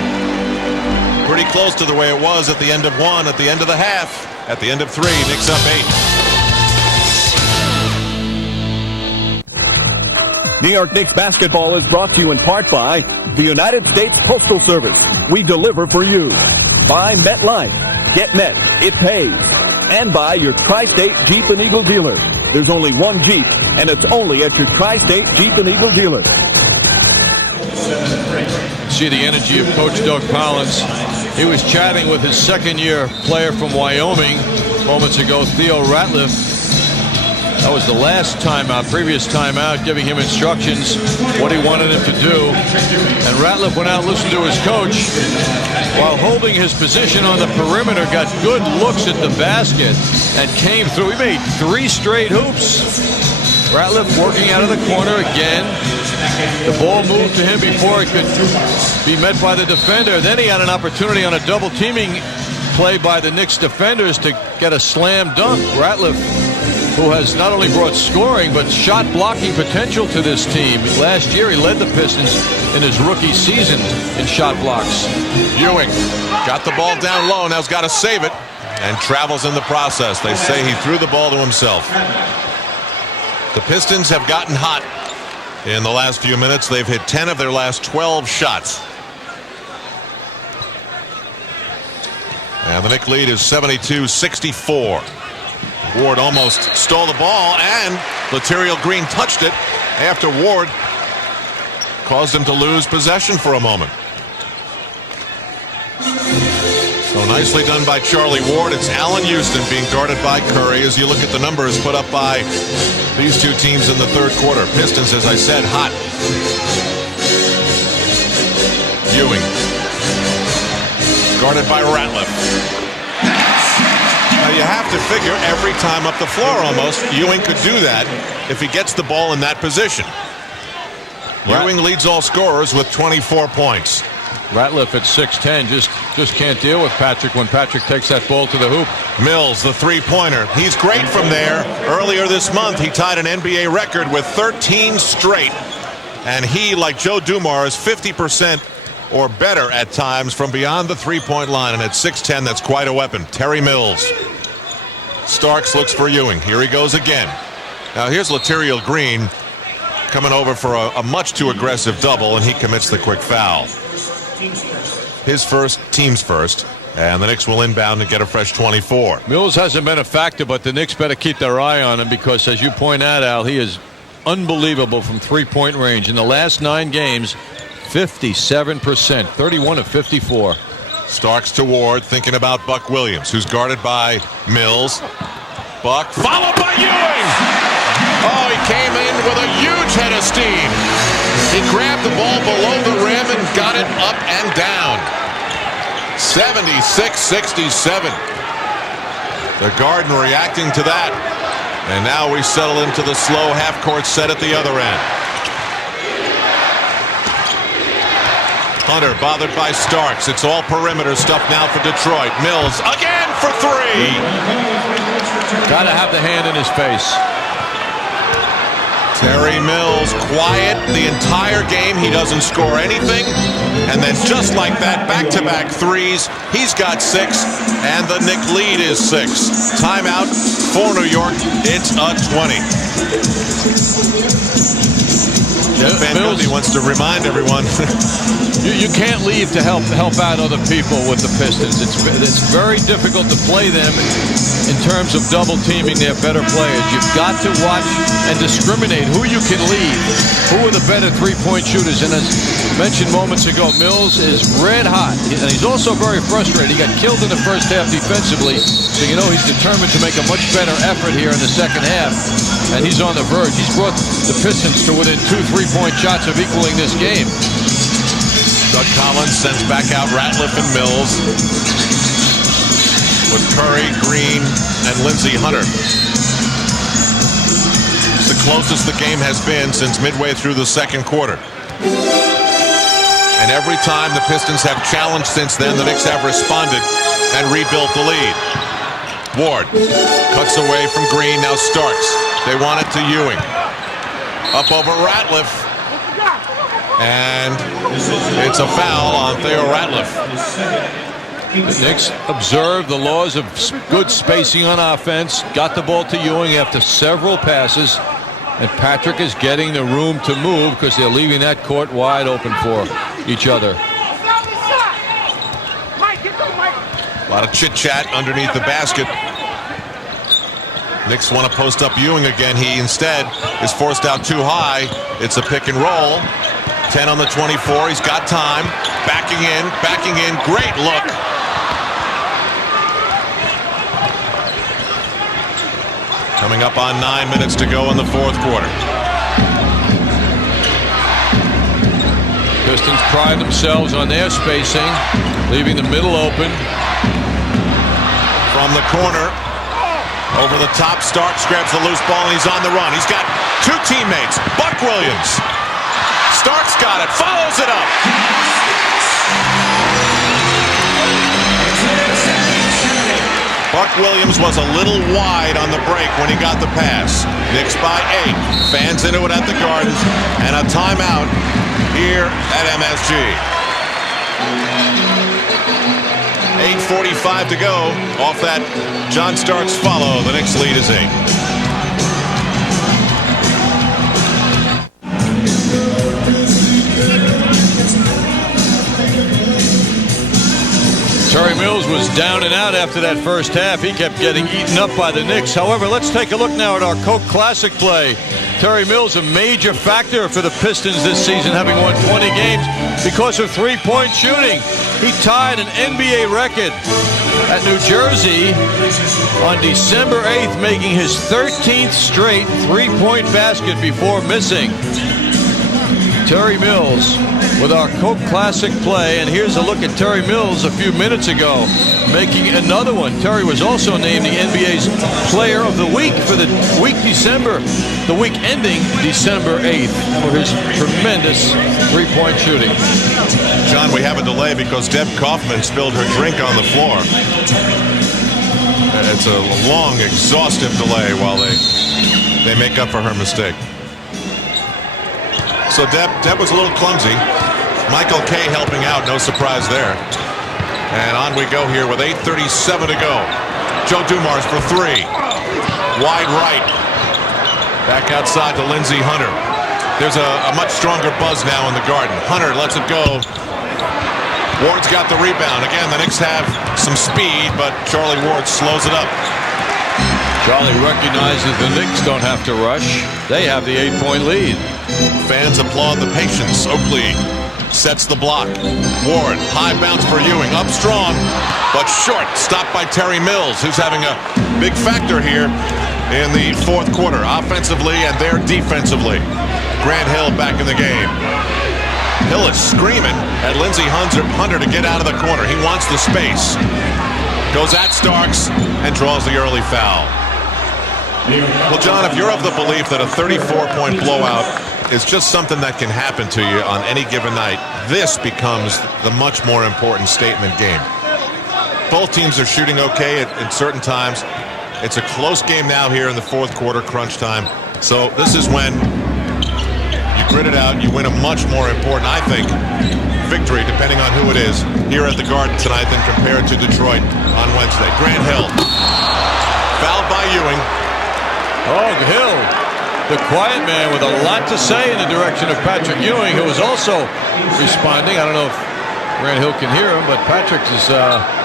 Pretty close to the way it was at the end of 1, at the end of the half, at the end of 3. Knicks up 8. New York Knicks basketball is brought to you in part by the United States Postal Service. We deliver for you. By MetLife. Get Met. It pays. And by your Tri-State Jeep and Eagle dealers. There's only one Jeep, and it's only at your Tri-State Jeep and Eagle dealer. See the energy of Coach Doug Collins. He was chatting with his second-year player from Wyoming moments ago, Theo Ratliff. That was the last timeout, previous timeout, giving him instructions, what he wanted him to do. And Ratliff went out and listened to his coach while holding his position on the perimeter, got good looks at the basket, and came through. He made 3 straight hoops. Ratliff working out of the corner again. The ball moved to him before it could be met by the defender. Then he had an opportunity on a double teaming play by the Knicks defenders to get a slam dunk. Ratliff, who has not only brought scoring but shot blocking potential to this team. Last year he led the Pistons in his rookie season in shot blocks. Ewing got the ball down low, now's got to save it, and travels in the process. They say he threw the ball to himself. The Pistons have gotten hot in the last few minutes. They've hit 10 of their last 12 shots. And the Knicks lead is 72-64. Ward almost stole the ball, and Laterial Green touched it after Ward caused him to lose possession for a moment. So nicely done by Charlie Ward. It's Allen Houston being guarded by Curry as you look at the numbers put up by these two teams in the third quarter. Pistons, as I said, hot. Ewing guarded by Ratliff. Now you have to figure every time up the floor almost, Ewing could do that if he gets the ball in that position. Ewing leads all scorers with 24 points. Ratliff at 6'10", just can't deal with Patrick when Patrick takes that ball to the hoop. Mills, the three-pointer. He's great from there. Earlier this month, he tied an NBA record with 13 straight. And he, like Joe Dumars, 50% or better at times from beyond the three-point line. And at 6'10", that's quite a weapon. Terry Mills. Starks looks for Ewing. Here he goes again. Now here's Laterial Green coming over for a much too aggressive double, and he commits the quick foul. His first, team's first, and the Knicks will inbound and get a fresh 24. Mills hasn't been a factor, but the Knicks better keep their eye on him because, as you point out, Al, he is unbelievable from three-point range. In the last 9 games, 57%, 31 of 54. Starks to Ward, thinking about Buck Williams, who's guarded by Mills. Buck, followed by Ewing! Oh, he came in with a huge head of steam. He grabbed the ball below the rim and got it up and down. 76-67. The Garden reacting to that. And now we settle into the slow half-court set at the other end. Hunter bothered by Starks. It's all perimeter stuff now for Detroit. Mills again for three. Gotta have the hand in his face. Terry Mills quiet the entire game. He doesn't score anything. And then just like that, back-to-back threes. He's got 6, and the Knick lead is 6. Timeout for New York. It's a 20. Jeff Van Gundy wants to remind everyone. You can't leave to help out other people with the Pistons. It's very difficult to play them in terms of double teaming their better players. You've got to watch and discriminate who you can leave. Who are the better three-point shooters? And as mentioned moments ago, Mills is red hot, and he's also very frustrated. He got killed in the first half defensively, so you know he's determined to make a much better effort here in the second half. And he's on the verge. He's brought the Pistons to within 2 3-point shots of equaling this game. Doug Collins sends back out Ratliff and Mills with Curry, Green, and Lindsey Hunter. It's the closest the game has been since midway through the second quarter. And every time the Pistons have challenged since then, the Knicks have responded and rebuilt the lead. Ward cuts away from Green, now Starks. They want it to Ewing. Up over Ratliff. And it's a foul on Theo Ratliff. The Knicks observed the laws of good spacing on offense, got the ball to Ewing after several passes, and Patrick is getting the room to move because they're leaving that court wide open for each other. A lot of chit-chat underneath the basket. Knicks want to post up Ewing again. He instead is forced out too high. It's a pick and roll. 10 on the 24. He's got time. Backing in. Great look. Coming up on 9 minutes to go in the fourth quarter. Pistons pride themselves on their spacing, leaving the middle open. From the corner. Over the top, Starks grabs the loose ball, and he's on the run. He's got 2 teammates. Buck Williams. Starks got it, follows it up. Buck Williams was a little wide on the break when he got the pass. Knicks by 8. Fans into it at the Garden. And a timeout here at MSG. 8:45 to go. Off that John Starks follow. The Knicks lead is 8. Terry Mills was down and out after that first half. He kept getting eaten up by the Knicks. However, let's take a look now at our Coke Classic play. Terry Mills, a major factor for the Pistons this season, having won 20 games because of three-point shooting. He tied an NBA record at New Jersey on December 8th, making his 13th straight three-point basket before missing. Terry Mills with our Coke Classic play, and here's a look at Terry Mills a few minutes ago making another one. Terry was also named the NBA's Player of the Week for the week ending December 8th for his tremendous three-point shooting. John, we have a delay because Deb Kaufman spilled her drink on the floor. It's a long, exhaustive delay while they make up for her mistake. So Deb was a little clumsy. Michael Kay helping out, no surprise there. And on we go here with 8:37 to go. Joe Dumars for 3. Wide right. Back outside to Lindsey Hunter. There's a much stronger buzz now in the Garden. Hunter lets it go. Ward's got the rebound. Again, the Knicks have some speed, but Charlie Ward slows it up. Charlie recognizes the Knicks don't have to rush. They have the 8-point lead. Fans applaud the patience. Oakley sets the block. Ward, high bounce for Ewing, up strong, but short, stopped by Terry Mills, who's having a big factor here in the fourth quarter, offensively and there defensively. Grant Hill back in the game. Hill is screaming at Lindsey Hunter to get out of the corner. He wants the space. Goes at Starks and draws the early foul. Well, John, if you're of the belief that a 34-point blowout is just something that can happen to you on any given night, this becomes the much more important statement game. Both teams are shooting okay at certain times. It's a close game now here in the fourth quarter, crunch time. So this is when you grit it out. You win a much more important, I think, victory, depending on who it is, here at the Garden tonight than compared to Detroit on Wednesday. Grant Hill, fouled by Ewing. Oh, Hill, the quiet man with a lot to say in the direction of Patrick Ewing, who is also responding. I don't know if Grant Hill can hear him, but Patrick is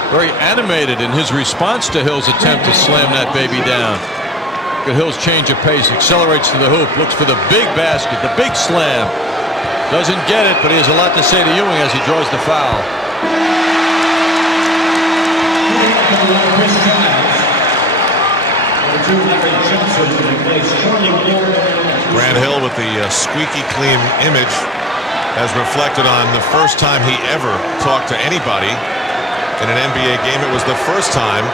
very animated in his response to Hill's attempt to slam that baby down. Good Hill's change of pace, accelerates to the hoop, looks for the big basket, the big slam. Doesn't get it, but he has a lot to say to Ewing as he draws the foul. Grant Hill with the squeaky clean image as reflected on the first time he ever talked to anybody in an NBA game. It was the first time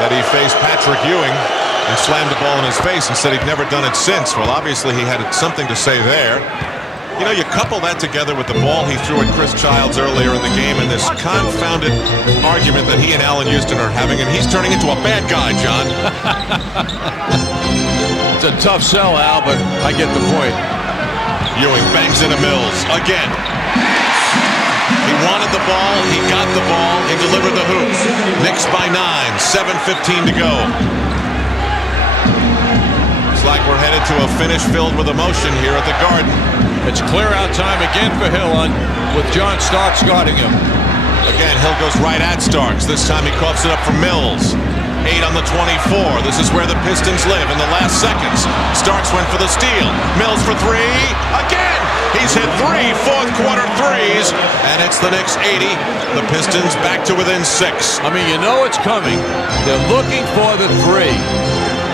that he faced Patrick Ewing and slammed the ball in his face and said he'd never done it since. Well, obviously he had something to say there. You know, you couple that together with the ball he threw at Chris Childs earlier in the game and this confounded argument that he and Allen Houston are having, and he's turning into a bad guy, John. It's a tough sell, Al, but I get the point. Ewing bangs into Mills again. He wanted the ball, he got the ball, he delivered the hoop. Knicks by 9, 7:15 to go. Looks like we're headed to a finish filled with emotion here at the Garden. It's clear out time again for Hill with John Starks guarding him. Again, Hill goes right at Starks. This time he coughs it up for Mills. 8 on the 24. This is where the Pistons live in the last seconds. Starks went for the steal. Mills for three. Again! He's hit 3 fourth quarter threes. And it's the Knicks 80. The Pistons back to within 6. I mean, you know it's coming. They're looking for the 3.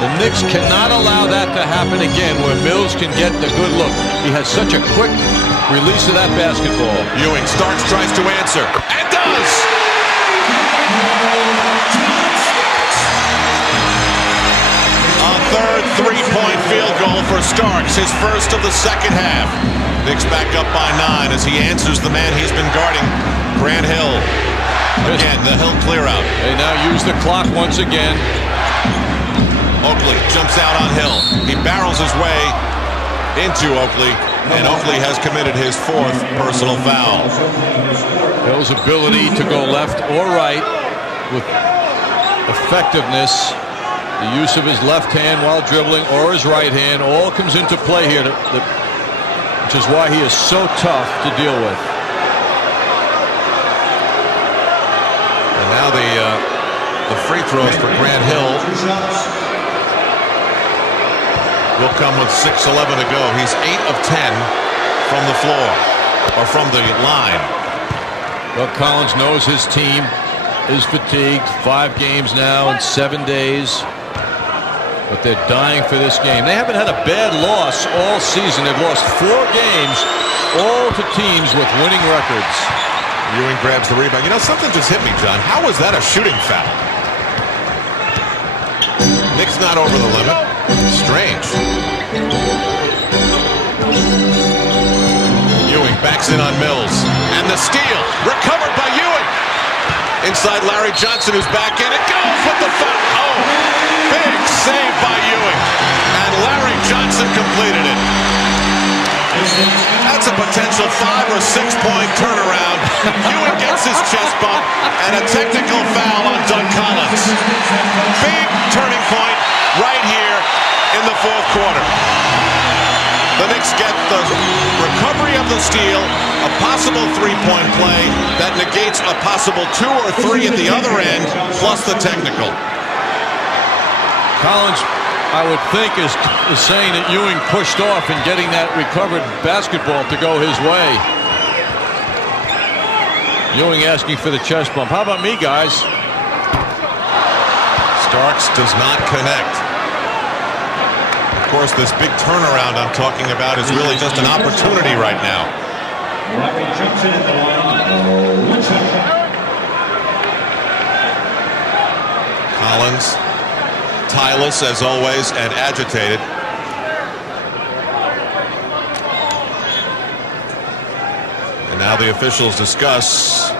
The Knicks cannot allow that to happen again where Mills can get the good look. He has such a quick release of that basketball. Ewing, Starks tries to answer. And does! A third three-point field goal for Starks, his first of the second half. Knicks back up by 9 as he answers the man he's been guarding, Grant Hill. Again, the Hill clear out. They now use the clock once again. Oakley jumps out on Hill. He barrels his way into Oakley, and Oakley has committed his 4th personal foul. Hill's ability to go left or right with effectiveness, the use of his left hand while dribbling or his right hand, all comes into play here, which is why he is so tough to deal with. And now the free throws for Grant Hill will come with 6:11 to go. He's 8 of 10 from the floor, or from the line. Well, Collins knows his team is fatigued. 5 games now in 7 days. But they're dying for this game. They haven't had a bad loss all season. They've lost 4 games, all to teams with winning records. Ewing grabs the rebound. You know, something just hit me, John. How was that a shooting foul? Knicks not over the limit. Strange. Ewing backs in on Mills. And the steal. Recovered by Ewing. Inside Larry Johnson, who's back in. It goes with the foul. Oh, big save by Ewing. And Larry Johnson completed it. That's a potential 5 or 6 point turnaround. Ewing gets his chest bump and a technical foul on Doug Collins. Big turning point right here in the fourth quarter. The Knicks get the recovery of the steal, a possible 3-point play that negates a possible 2 or 3 at the other end, plus the technical. Collins, I would think, is saying that Ewing pushed off in getting that recovered basketball to go his way. Ewing asking for the chest bump. How about me, guys? Starks does not connect. Of course, this big turnaround I'm talking about is really just an opportunity right now. Collins, tireless as always and agitated. And now the officials discuss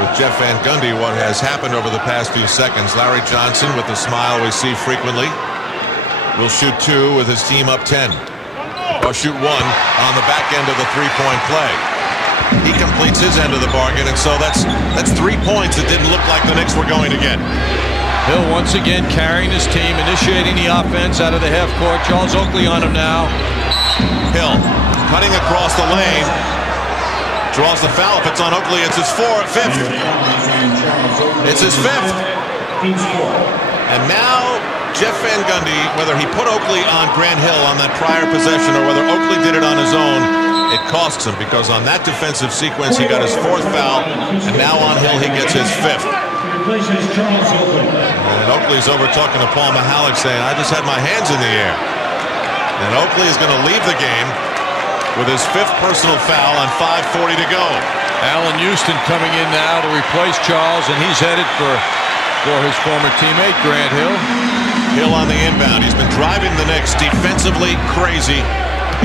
with Jeff Van Gundy what has happened over the past few seconds. Larry Johnson, with the smile we see frequently, will shoot 2 with his team up 10. Or shoot 1 on the back end of the three-point play. He completes his end of the bargain, and so that's 3 points it didn't look like the Knicks were going to get. Hill once again carrying his team, initiating the offense out of the half court. Charles Oakley on him now. Hill cutting across the lane. Draws the foul. If it's on Oakley, it's his 5th. It's his 5th. And now Jeff Van Gundy, whether he put Oakley on Grant Hill on that prior possession or whether Oakley did it on his own, it costs him, because on that defensive sequence he got his 4th foul, and now on Hill he gets his 5th. And Oakley's over talking to Paul Mahalik saying, I just had my hands in the air. And Oakley is going to leave the game with his 5th personal foul on 5:40 to go. Allen Houston coming in now to replace Charles, and he's headed for his former teammate Grant Hill. Hill on the inbound. He's been driving the Knicks defensively crazy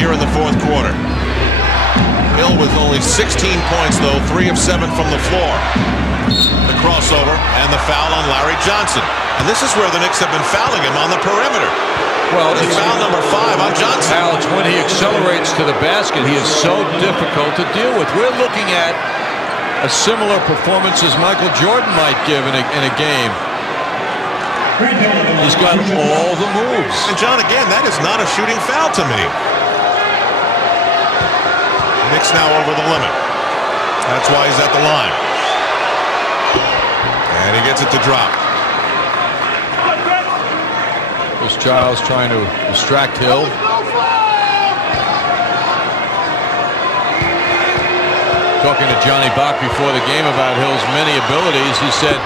here in the 4th quarter. Hill with only 16 points, though, 3 of 7 from the floor. The crossover and the foul on Larry Johnson. And this is where the Knicks have been fouling him on the perimeter. Well, it's foul number 5 on Johnson. Al, it's when he accelerates to the basket. He is so difficult to deal with. We're looking at a similar performance as Michael Jordan might give in a game. He's got all the moves. And John, again, that is not a shooting foul to me. Knicks now over the limit. That's why he's at the line. And he gets it to drop. There's Giles trying to distract Hill. Talking to Johnny Bach before the game about Hill's many abilities, he said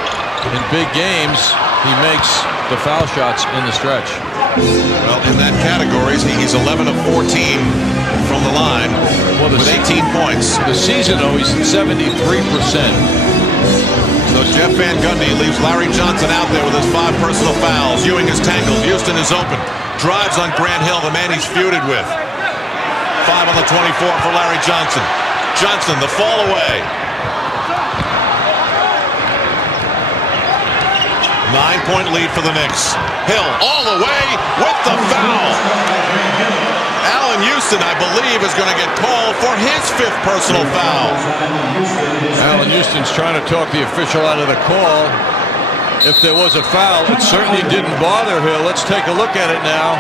in big games he makes the foul shots in the stretch. Well, in that category, he's 11 of 14 from the line with 18 points. The season, though, he's 73%. So Jeff Van Gundy leaves Larry Johnson out there with his 5 personal fouls. Ewing is tangled. Houston is open. Drives on Grant Hill, the man he's feuded with. 5 on the 24 for Larry Johnson. Johnson, the fall away. 9-point lead for the Knicks. Hill all the way with the foul. Allen Houston, I believe, is going to get called for his 5th personal foul. Allen Houston's trying to talk the official out of the call. If there was a foul, it certainly didn't bother Hill. Let's take a look at it now.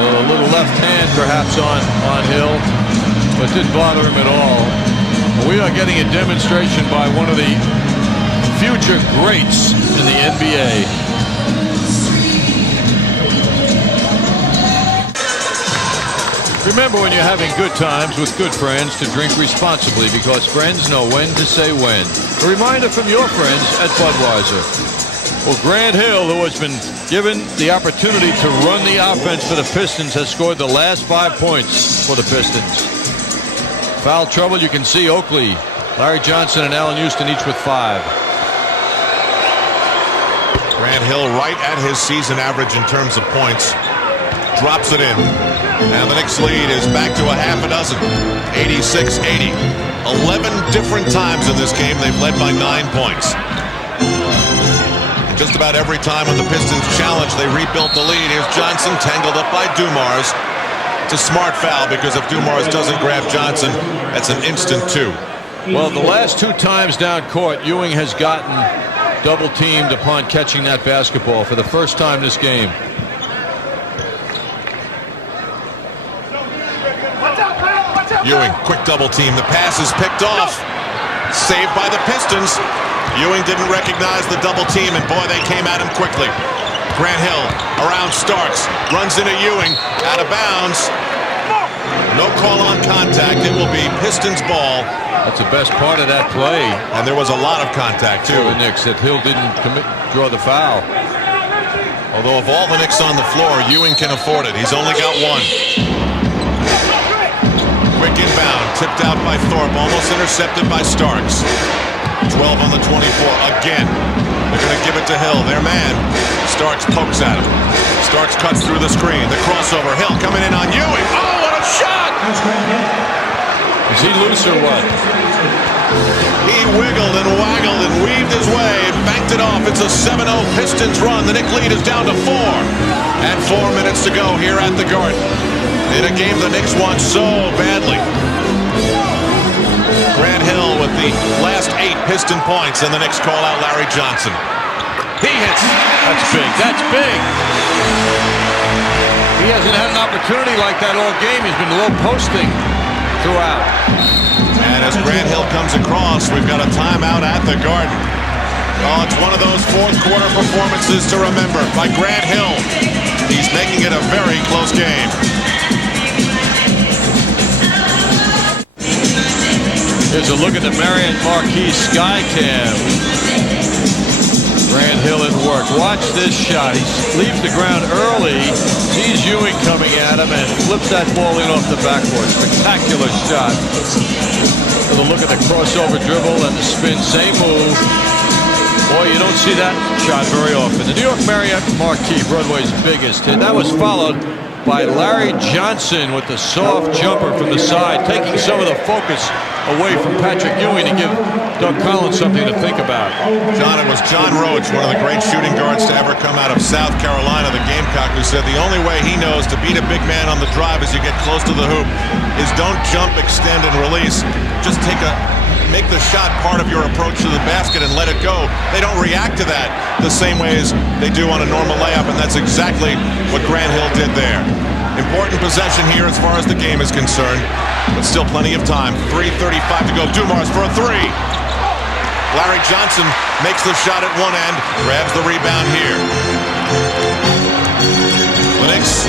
A little left hand perhaps on Hill, but didn't bother him at all. We are getting a demonstration by one of the future greats in the NBA. Remember, when you're having good times with good friends, to drink responsibly, because friends know when to say when. A reminder from your friends at Budweiser. Well, Grant Hill, who has been given the opportunity to run the offense for the Pistons, has scored the last 5 points for the Pistons. Foul trouble, you can see Oakley, Larry Johnson, and Allen Houston each with 5. Grant Hill right at his season average in terms of points. Drops it in. And the Knicks lead is back to a half a dozen. 86-80. 11 different times in this game they've led by 9 points. And just about every time when the Pistons challenged, they rebuilt the lead. Here's Johnson tangled up by Dumars. It's a smart foul, because if Dumars doesn't grab Johnson, that's an instant 2. Well, the last 2 times down court, Ewing has gotten double teamed upon catching that basketball for the first time this game. Ewing, quick double team. The pass is picked off. Saved by the Pistons. Ewing didn't recognize the double team, and boy, they came at him quickly. Grant Hill around Starks. Runs into Ewing. Out of bounds. No call on contact. It will be Pistons ball. That's the best part of that play. And there was a lot of contact, too. The Knicks, that Hill didn't draw the foul. Although of all the Knicks on the floor, Ewing can afford it. He's only got one. Quick inbound, tipped out by Thorpe, almost intercepted by Starks. 12 on the 24 again. They're going to give it to Hill, their man. Starks pokes at him. Starks cuts through the screen. The crossover. Hill coming in on Ewing. Oh, what a shot! Is he loose or what? He wiggled and waggled and weaved his way, banked it off. It's a 7-0 Pistons run. The Knicks lead is down to 4. And 4 minutes to go here at the Garden. In a game the Knicks want so badly. Grant Hill with the last 8 Piston points, and the Knicks call out Larry Johnson. He hits. That's big. That's big. He hasn't had an opportunity like that all game. He's been low posting throughout. And as Grant Hill comes across, we've got a timeout at the Garden. Oh, it's one of those fourth quarter performances to remember by Grant Hill. He's making it a very close game. Here's a look at the Marriott Marquis Sky Cam. Grant Hill at work. Watch this shot. He leaves the ground early, sees Ewing coming at him, and flips that ball in off the backboard. Spectacular shot. With a look at the crossover dribble and the spin. Same move. Boy, you don't see that shot very often. The New York Marriott Marquis, Broadway's biggest hit. That was followed by Larry Johnson with the soft jumper from the side, taking some of the focus away from Patrick Ewing to give Doug Collins something to think about. John, it was John Roach, one of the great shooting guards to ever come out of South Carolina, the Gamecock, who said the only way he knows to beat a big man on the drive as you get close to the hoop is don't jump, extend, and release. Just make the shot part of your approach to the basket and let it go. They don't react to that the same way as they do on a normal layup, and that's exactly what Grant Hill did there. Important possession here as far as the game is concerned, but still plenty of time. 3:35 to go. Dumars for a 3. Larry Johnson makes the shot at one end, grabs the rebound here. The Knicks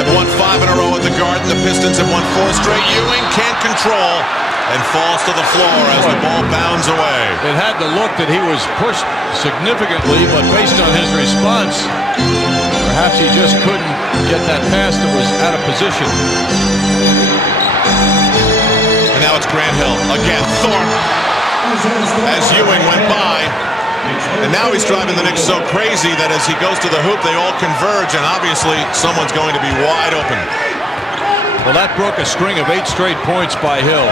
have won 5 in a row at the Garden. The Pistons have won 4 straight. Ewing can't control and falls to the floor as the ball bounds away. It had the look that he was pushed significantly, but based on his response, perhaps he just couldn't get that pass that was out of position. And now it's Grant Hill. Again, Thorpe. As Ewing went by. And now he's driving the Knicks so crazy that as he goes to the hoop, they all converge, and obviously someone's going to be wide open. Well, that broke a string of 8 straight points by Hill.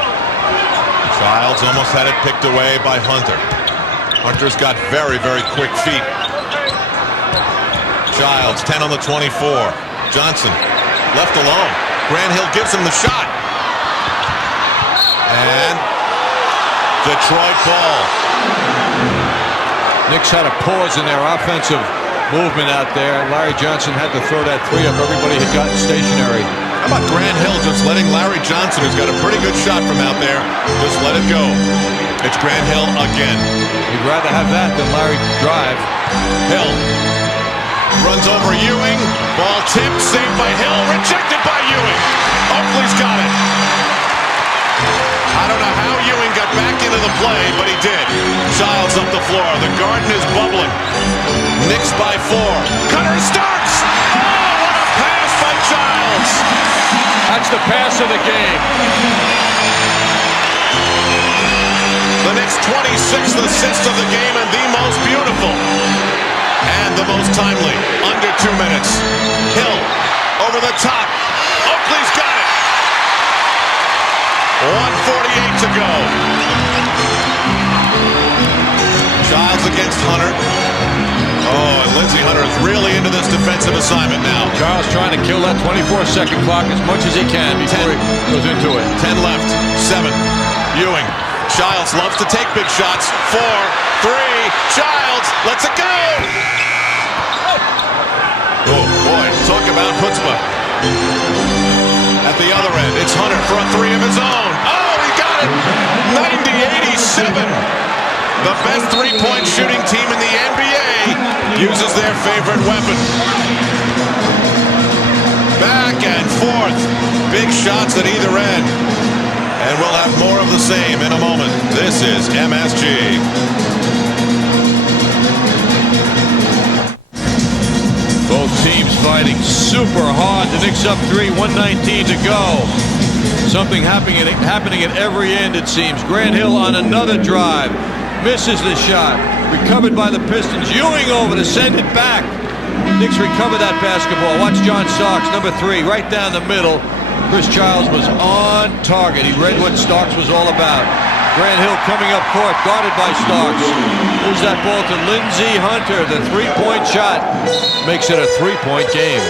Childs almost had it picked away by Hunter. Hunter's got very, very quick feet. Childs, 10 on the 24. Johnson, left alone. Grant Hill gives him the shot. And Detroit ball. Knicks had a pause in their offensive movement out there. Larry Johnson had to throw that 3 up. Everybody had gotten stationary. How about Grant Hill just letting Larry Johnson, who's got a pretty good shot from out there, just let it go. It's Grant Hill again. You'd rather have that than Larry drive. Hill runs over Ewing. Ball tipped, saved by Hill, rejected by Ewing. Oakley's got it. I don't know how Ewing got back into the play, but he did. Childs up the floor. The Garden is bubbling. Knicks by 4. Cutter Starks. Oh, what a pass by Childs. That's the pass of the game. The Knicks' 26th assist of the game and the most beautiful. And the most timely. Under 2 minutes. Hill over the top. Oakley's got it. 1:48 to go. Childs against Hunter. Oh, and Lindsey Hunter is really into this defensive assignment now. Charles trying to kill that 24-second clock as much as he can before he goes into it. 10 left. 7. Ewing. Childs loves to take big shots. 4, 3. Childs lets it go. Oh, boy. Talk about chutzpah. At the other end, it's Hunter for a 3 of his own. Oh, he got it. 90-87. The best three-point shooting team in the NBA uses their favorite weapon. Back and fourth. Big shots at either end. And we'll have more of the same in a moment. This is MSG. Both teams fighting super hard. The Knicks up 3, 1:19 to go. Something happening at every end, it seems. Grant Hill on another drive. Misses the shot. Recovered by the Pistons. Ewing over to send it back. Knicks recover that basketball. Watch John Starks, number 3, right down the middle. Chris Childs was on target. He read what Starks was all about. Grant Hill coming up court, guarded by Starks. Moves that ball to Lindsey Hunter. The three-point shot makes it a three-point game.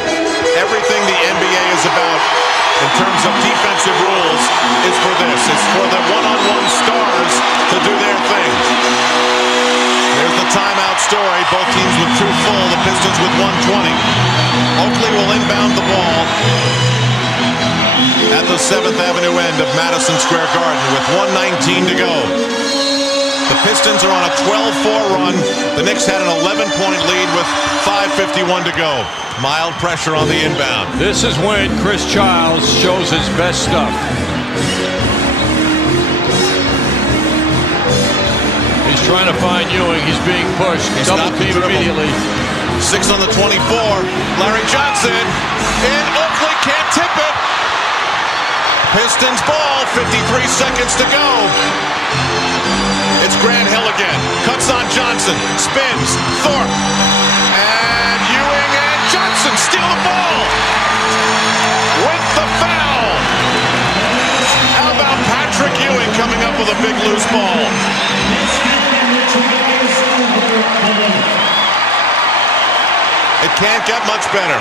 Everything the NBA is about in terms of defensive rules is for this. It's for the one-on-one stars to do their thing. Here's the timeout story. Both teams with 2 full. The Pistons with 1:20. Oakley will inbound the ball at the 7th Avenue end of Madison Square Garden with 1:19 to go. The Pistons are on a 12-4 run. The Knicks had an 11-point lead with 5:51 to go. Mild pressure on the inbound. This is when Chris Childs shows his best stuff. He's trying to find Ewing. He's being pushed. Double team immediately. 6 on the 24. Larry Johnson. And Oakley can't tip it. Pistons ball, 53 seconds to go. It's Grant Hill again. Cuts on Johnson. Spins. Thorpe. And Ewing and Johnson steal the ball. With the foul. How about Patrick Ewing coming up with a big loose ball? It can't get much better.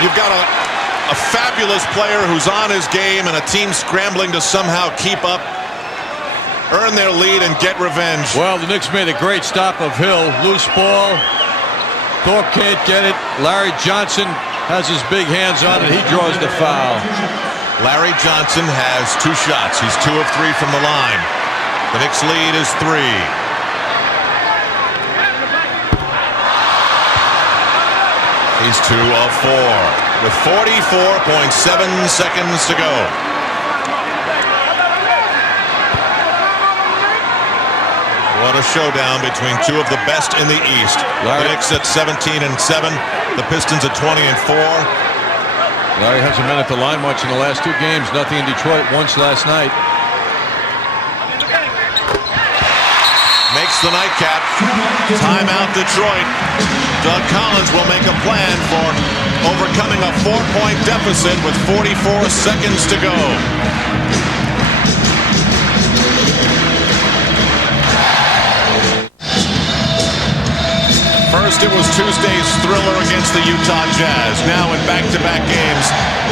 You've got a fabulous player who's on his game and a team scrambling to somehow keep up, earn their lead, and get revenge. Well, the Knicks made a great stop of Hill. Loose ball. Thorpe can't get it. Larry Johnson has his big hands on it. He draws the foul. Larry Johnson has 2 shots. He's 2 of 3 from the line. The Knicks lead is 3. He's 2 of 4 with 44.7 seconds to go. What a showdown between 2 of the best in the East. The Knicks at 17-7, the Pistons at 20-4. Larry hasn't been at the line much in the last 2 games. Nothing in Detroit, once last night. Makes the nightcap. Timeout Detroit. Doug Collins will make a plan for overcoming a 4-point deficit with 44 seconds to go. First, it was Tuesday's thriller against the Utah Jazz. Now in back-to-back games,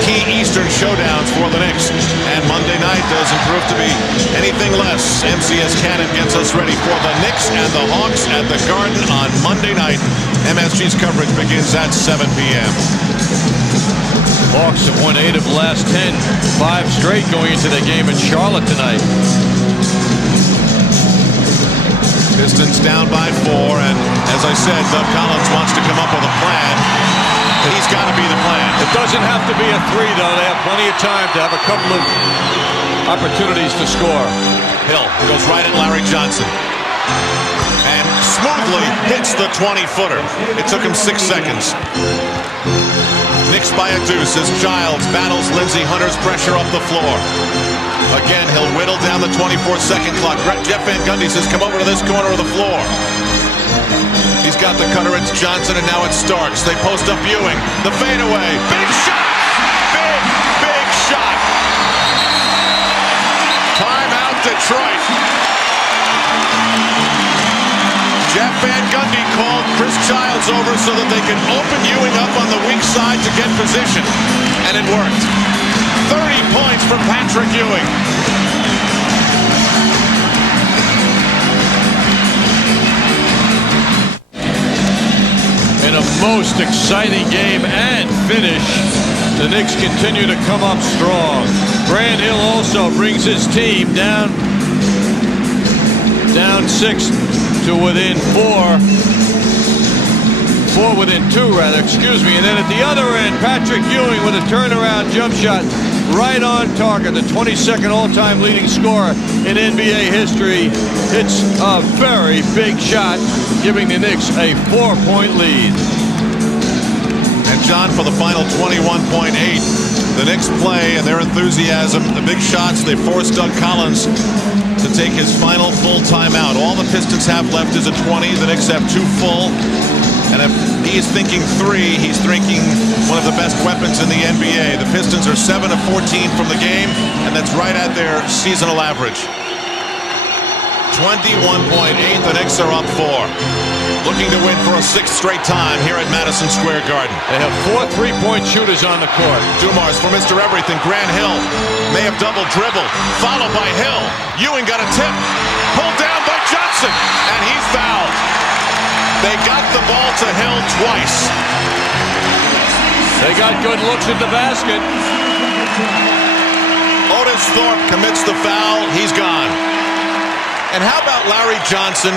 key Eastern showdowns for the Knicks. And Monday night doesn't prove to be anything less. MCS Cannon gets us ready for the Knicks and the Hawks at the Garden on Monday night. MSG's coverage begins at 7 p.m. Hawks have won 8 of the last 10. 5 straight going into the game in Charlotte tonight. Pistons down by 4, and as I said, Doug Collins wants to come up with a plan. He's got to be the plan. It doesn't have to be a 3, though. They have plenty of time to have a couple of opportunities to score. Hill goes right at Larry Johnson and smoothly hits the 20-footer. It took him 6 seconds. Knicks by a deuce as Childs battles Lindsey Hunter's pressure up the floor. Again, he'll whittle down the 24-second clock. Jeff Van Gundy says, come over to this corner of the floor. He's got the cutter. It's Johnson, and now it's Starks. They post up Ewing. The fadeaway. Big shot! Big shot! Timeout Detroit. Jeff Van Gundy called Chris Childs over so that they could open Ewing up on the weak side to get position. And it worked. 30 points for Patrick Ewing. In a most exciting game and finish, the Knicks continue to come up strong. Grant Hill also brings his team down 6 to within 4. 4 within 2, rather, excuse me. And then at the other end, Patrick Ewing with a turnaround jump shot right on target. The 22nd all-time leading scorer in NBA history. It's a very big shot, giving the Knicks a 4-point lead. And John, for the final 21.8, the Knicks play and their enthusiasm, the big shots, they forced Doug Collins to take his final full timeout. All the Pistons have left is a 20. The Knicks have 2 full. And if he is thinking 3, he's thinking one of the best weapons in the NBA. The Pistons are 7 of 14 from the game, and that's right at their seasonal average. 21.8, the Knicks are up 4. Looking to win for a 6th straight time here at Madison Square Garden. They have 4 3-point shooters on the court. Dumars for Mr. Everything. Grant Hill may have double dribbled, followed by Hill. Ewing got a tip, pulled down by Johnson, and he's fouled. They got the ball to Hill twice. They got good looks at the basket. Otis Thorpe commits the foul. He's gone. And how about Larry Johnson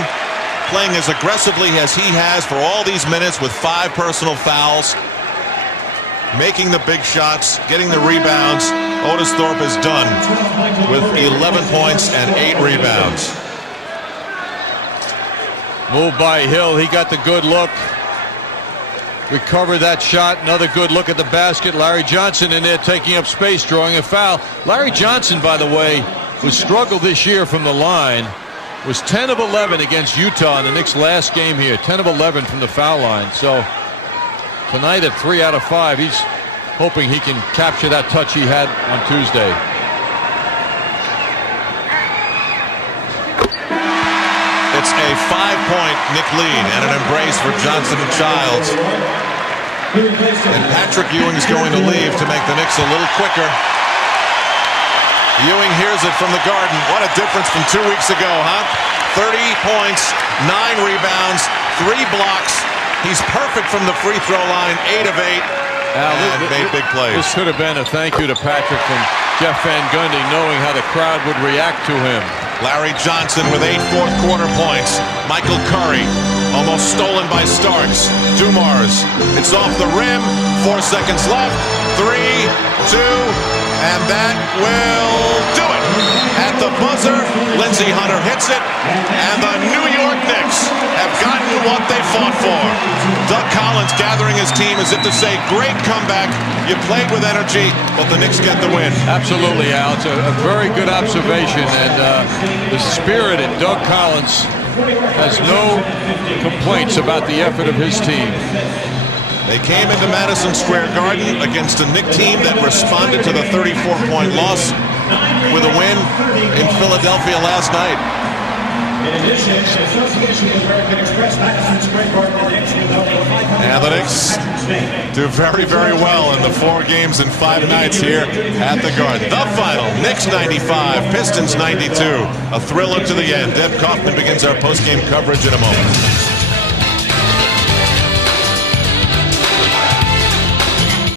playing as aggressively as he has for all these minutes with 5 personal fouls, making the big shots, getting the rebounds. Otis Thorpe is done with 11 points and 8 rebounds. Moved by Hill. He got the good look. Recovered that shot. Another good look at the basket. Larry Johnson in there taking up space, drawing a foul. Larry Johnson, by the way, who struggled this year from the line, was 10 of 11 against Utah in the Knicks' last game here. 10 of 11 from the foul line. So tonight at 3 out of 5, he's hoping he can capture that touch he had on Tuesday. It's a 5-point Knick lead and an embrace for Johnson and Childs. And Patrick Ewing's going to leave to make the Knicks a little quicker. Ewing hears it from the Garden. What a difference from 2 weeks ago, huh? 30 points, 9 rebounds, 3 blocks. He's perfect from the free throw line, 8 of 8, and made big plays. This could have been a thank you to Patrick from Jeff Van Gundy, knowing how the crowd would react to him. Larry Johnson with 8 fourth-quarter points. Michael Curry almost stolen by Starks. Dumars, it's off the rim. 4 seconds left. 3, 2, and that will do it. At the buzzer, Lindsey Hunter hits it, and the New York Knicks have gotten what they fought for. Doug Collins gathering his team as if to say, great comeback. You played with energy, but the Knicks get the win. Absolutely, Al. It's a very good observation, and the spirit in Doug Collins has no complaints about the effort of his team. They came into Madison Square Garden against a Knick team that responded to the 34-point loss with a win in Philadelphia last night. And the Knicks do very, very well in the 4 games in 5 nights here at the Garden. The final, Knicks 95, Pistons 92. A thriller to the end. Deb Kaufman begins our post-game coverage in a moment.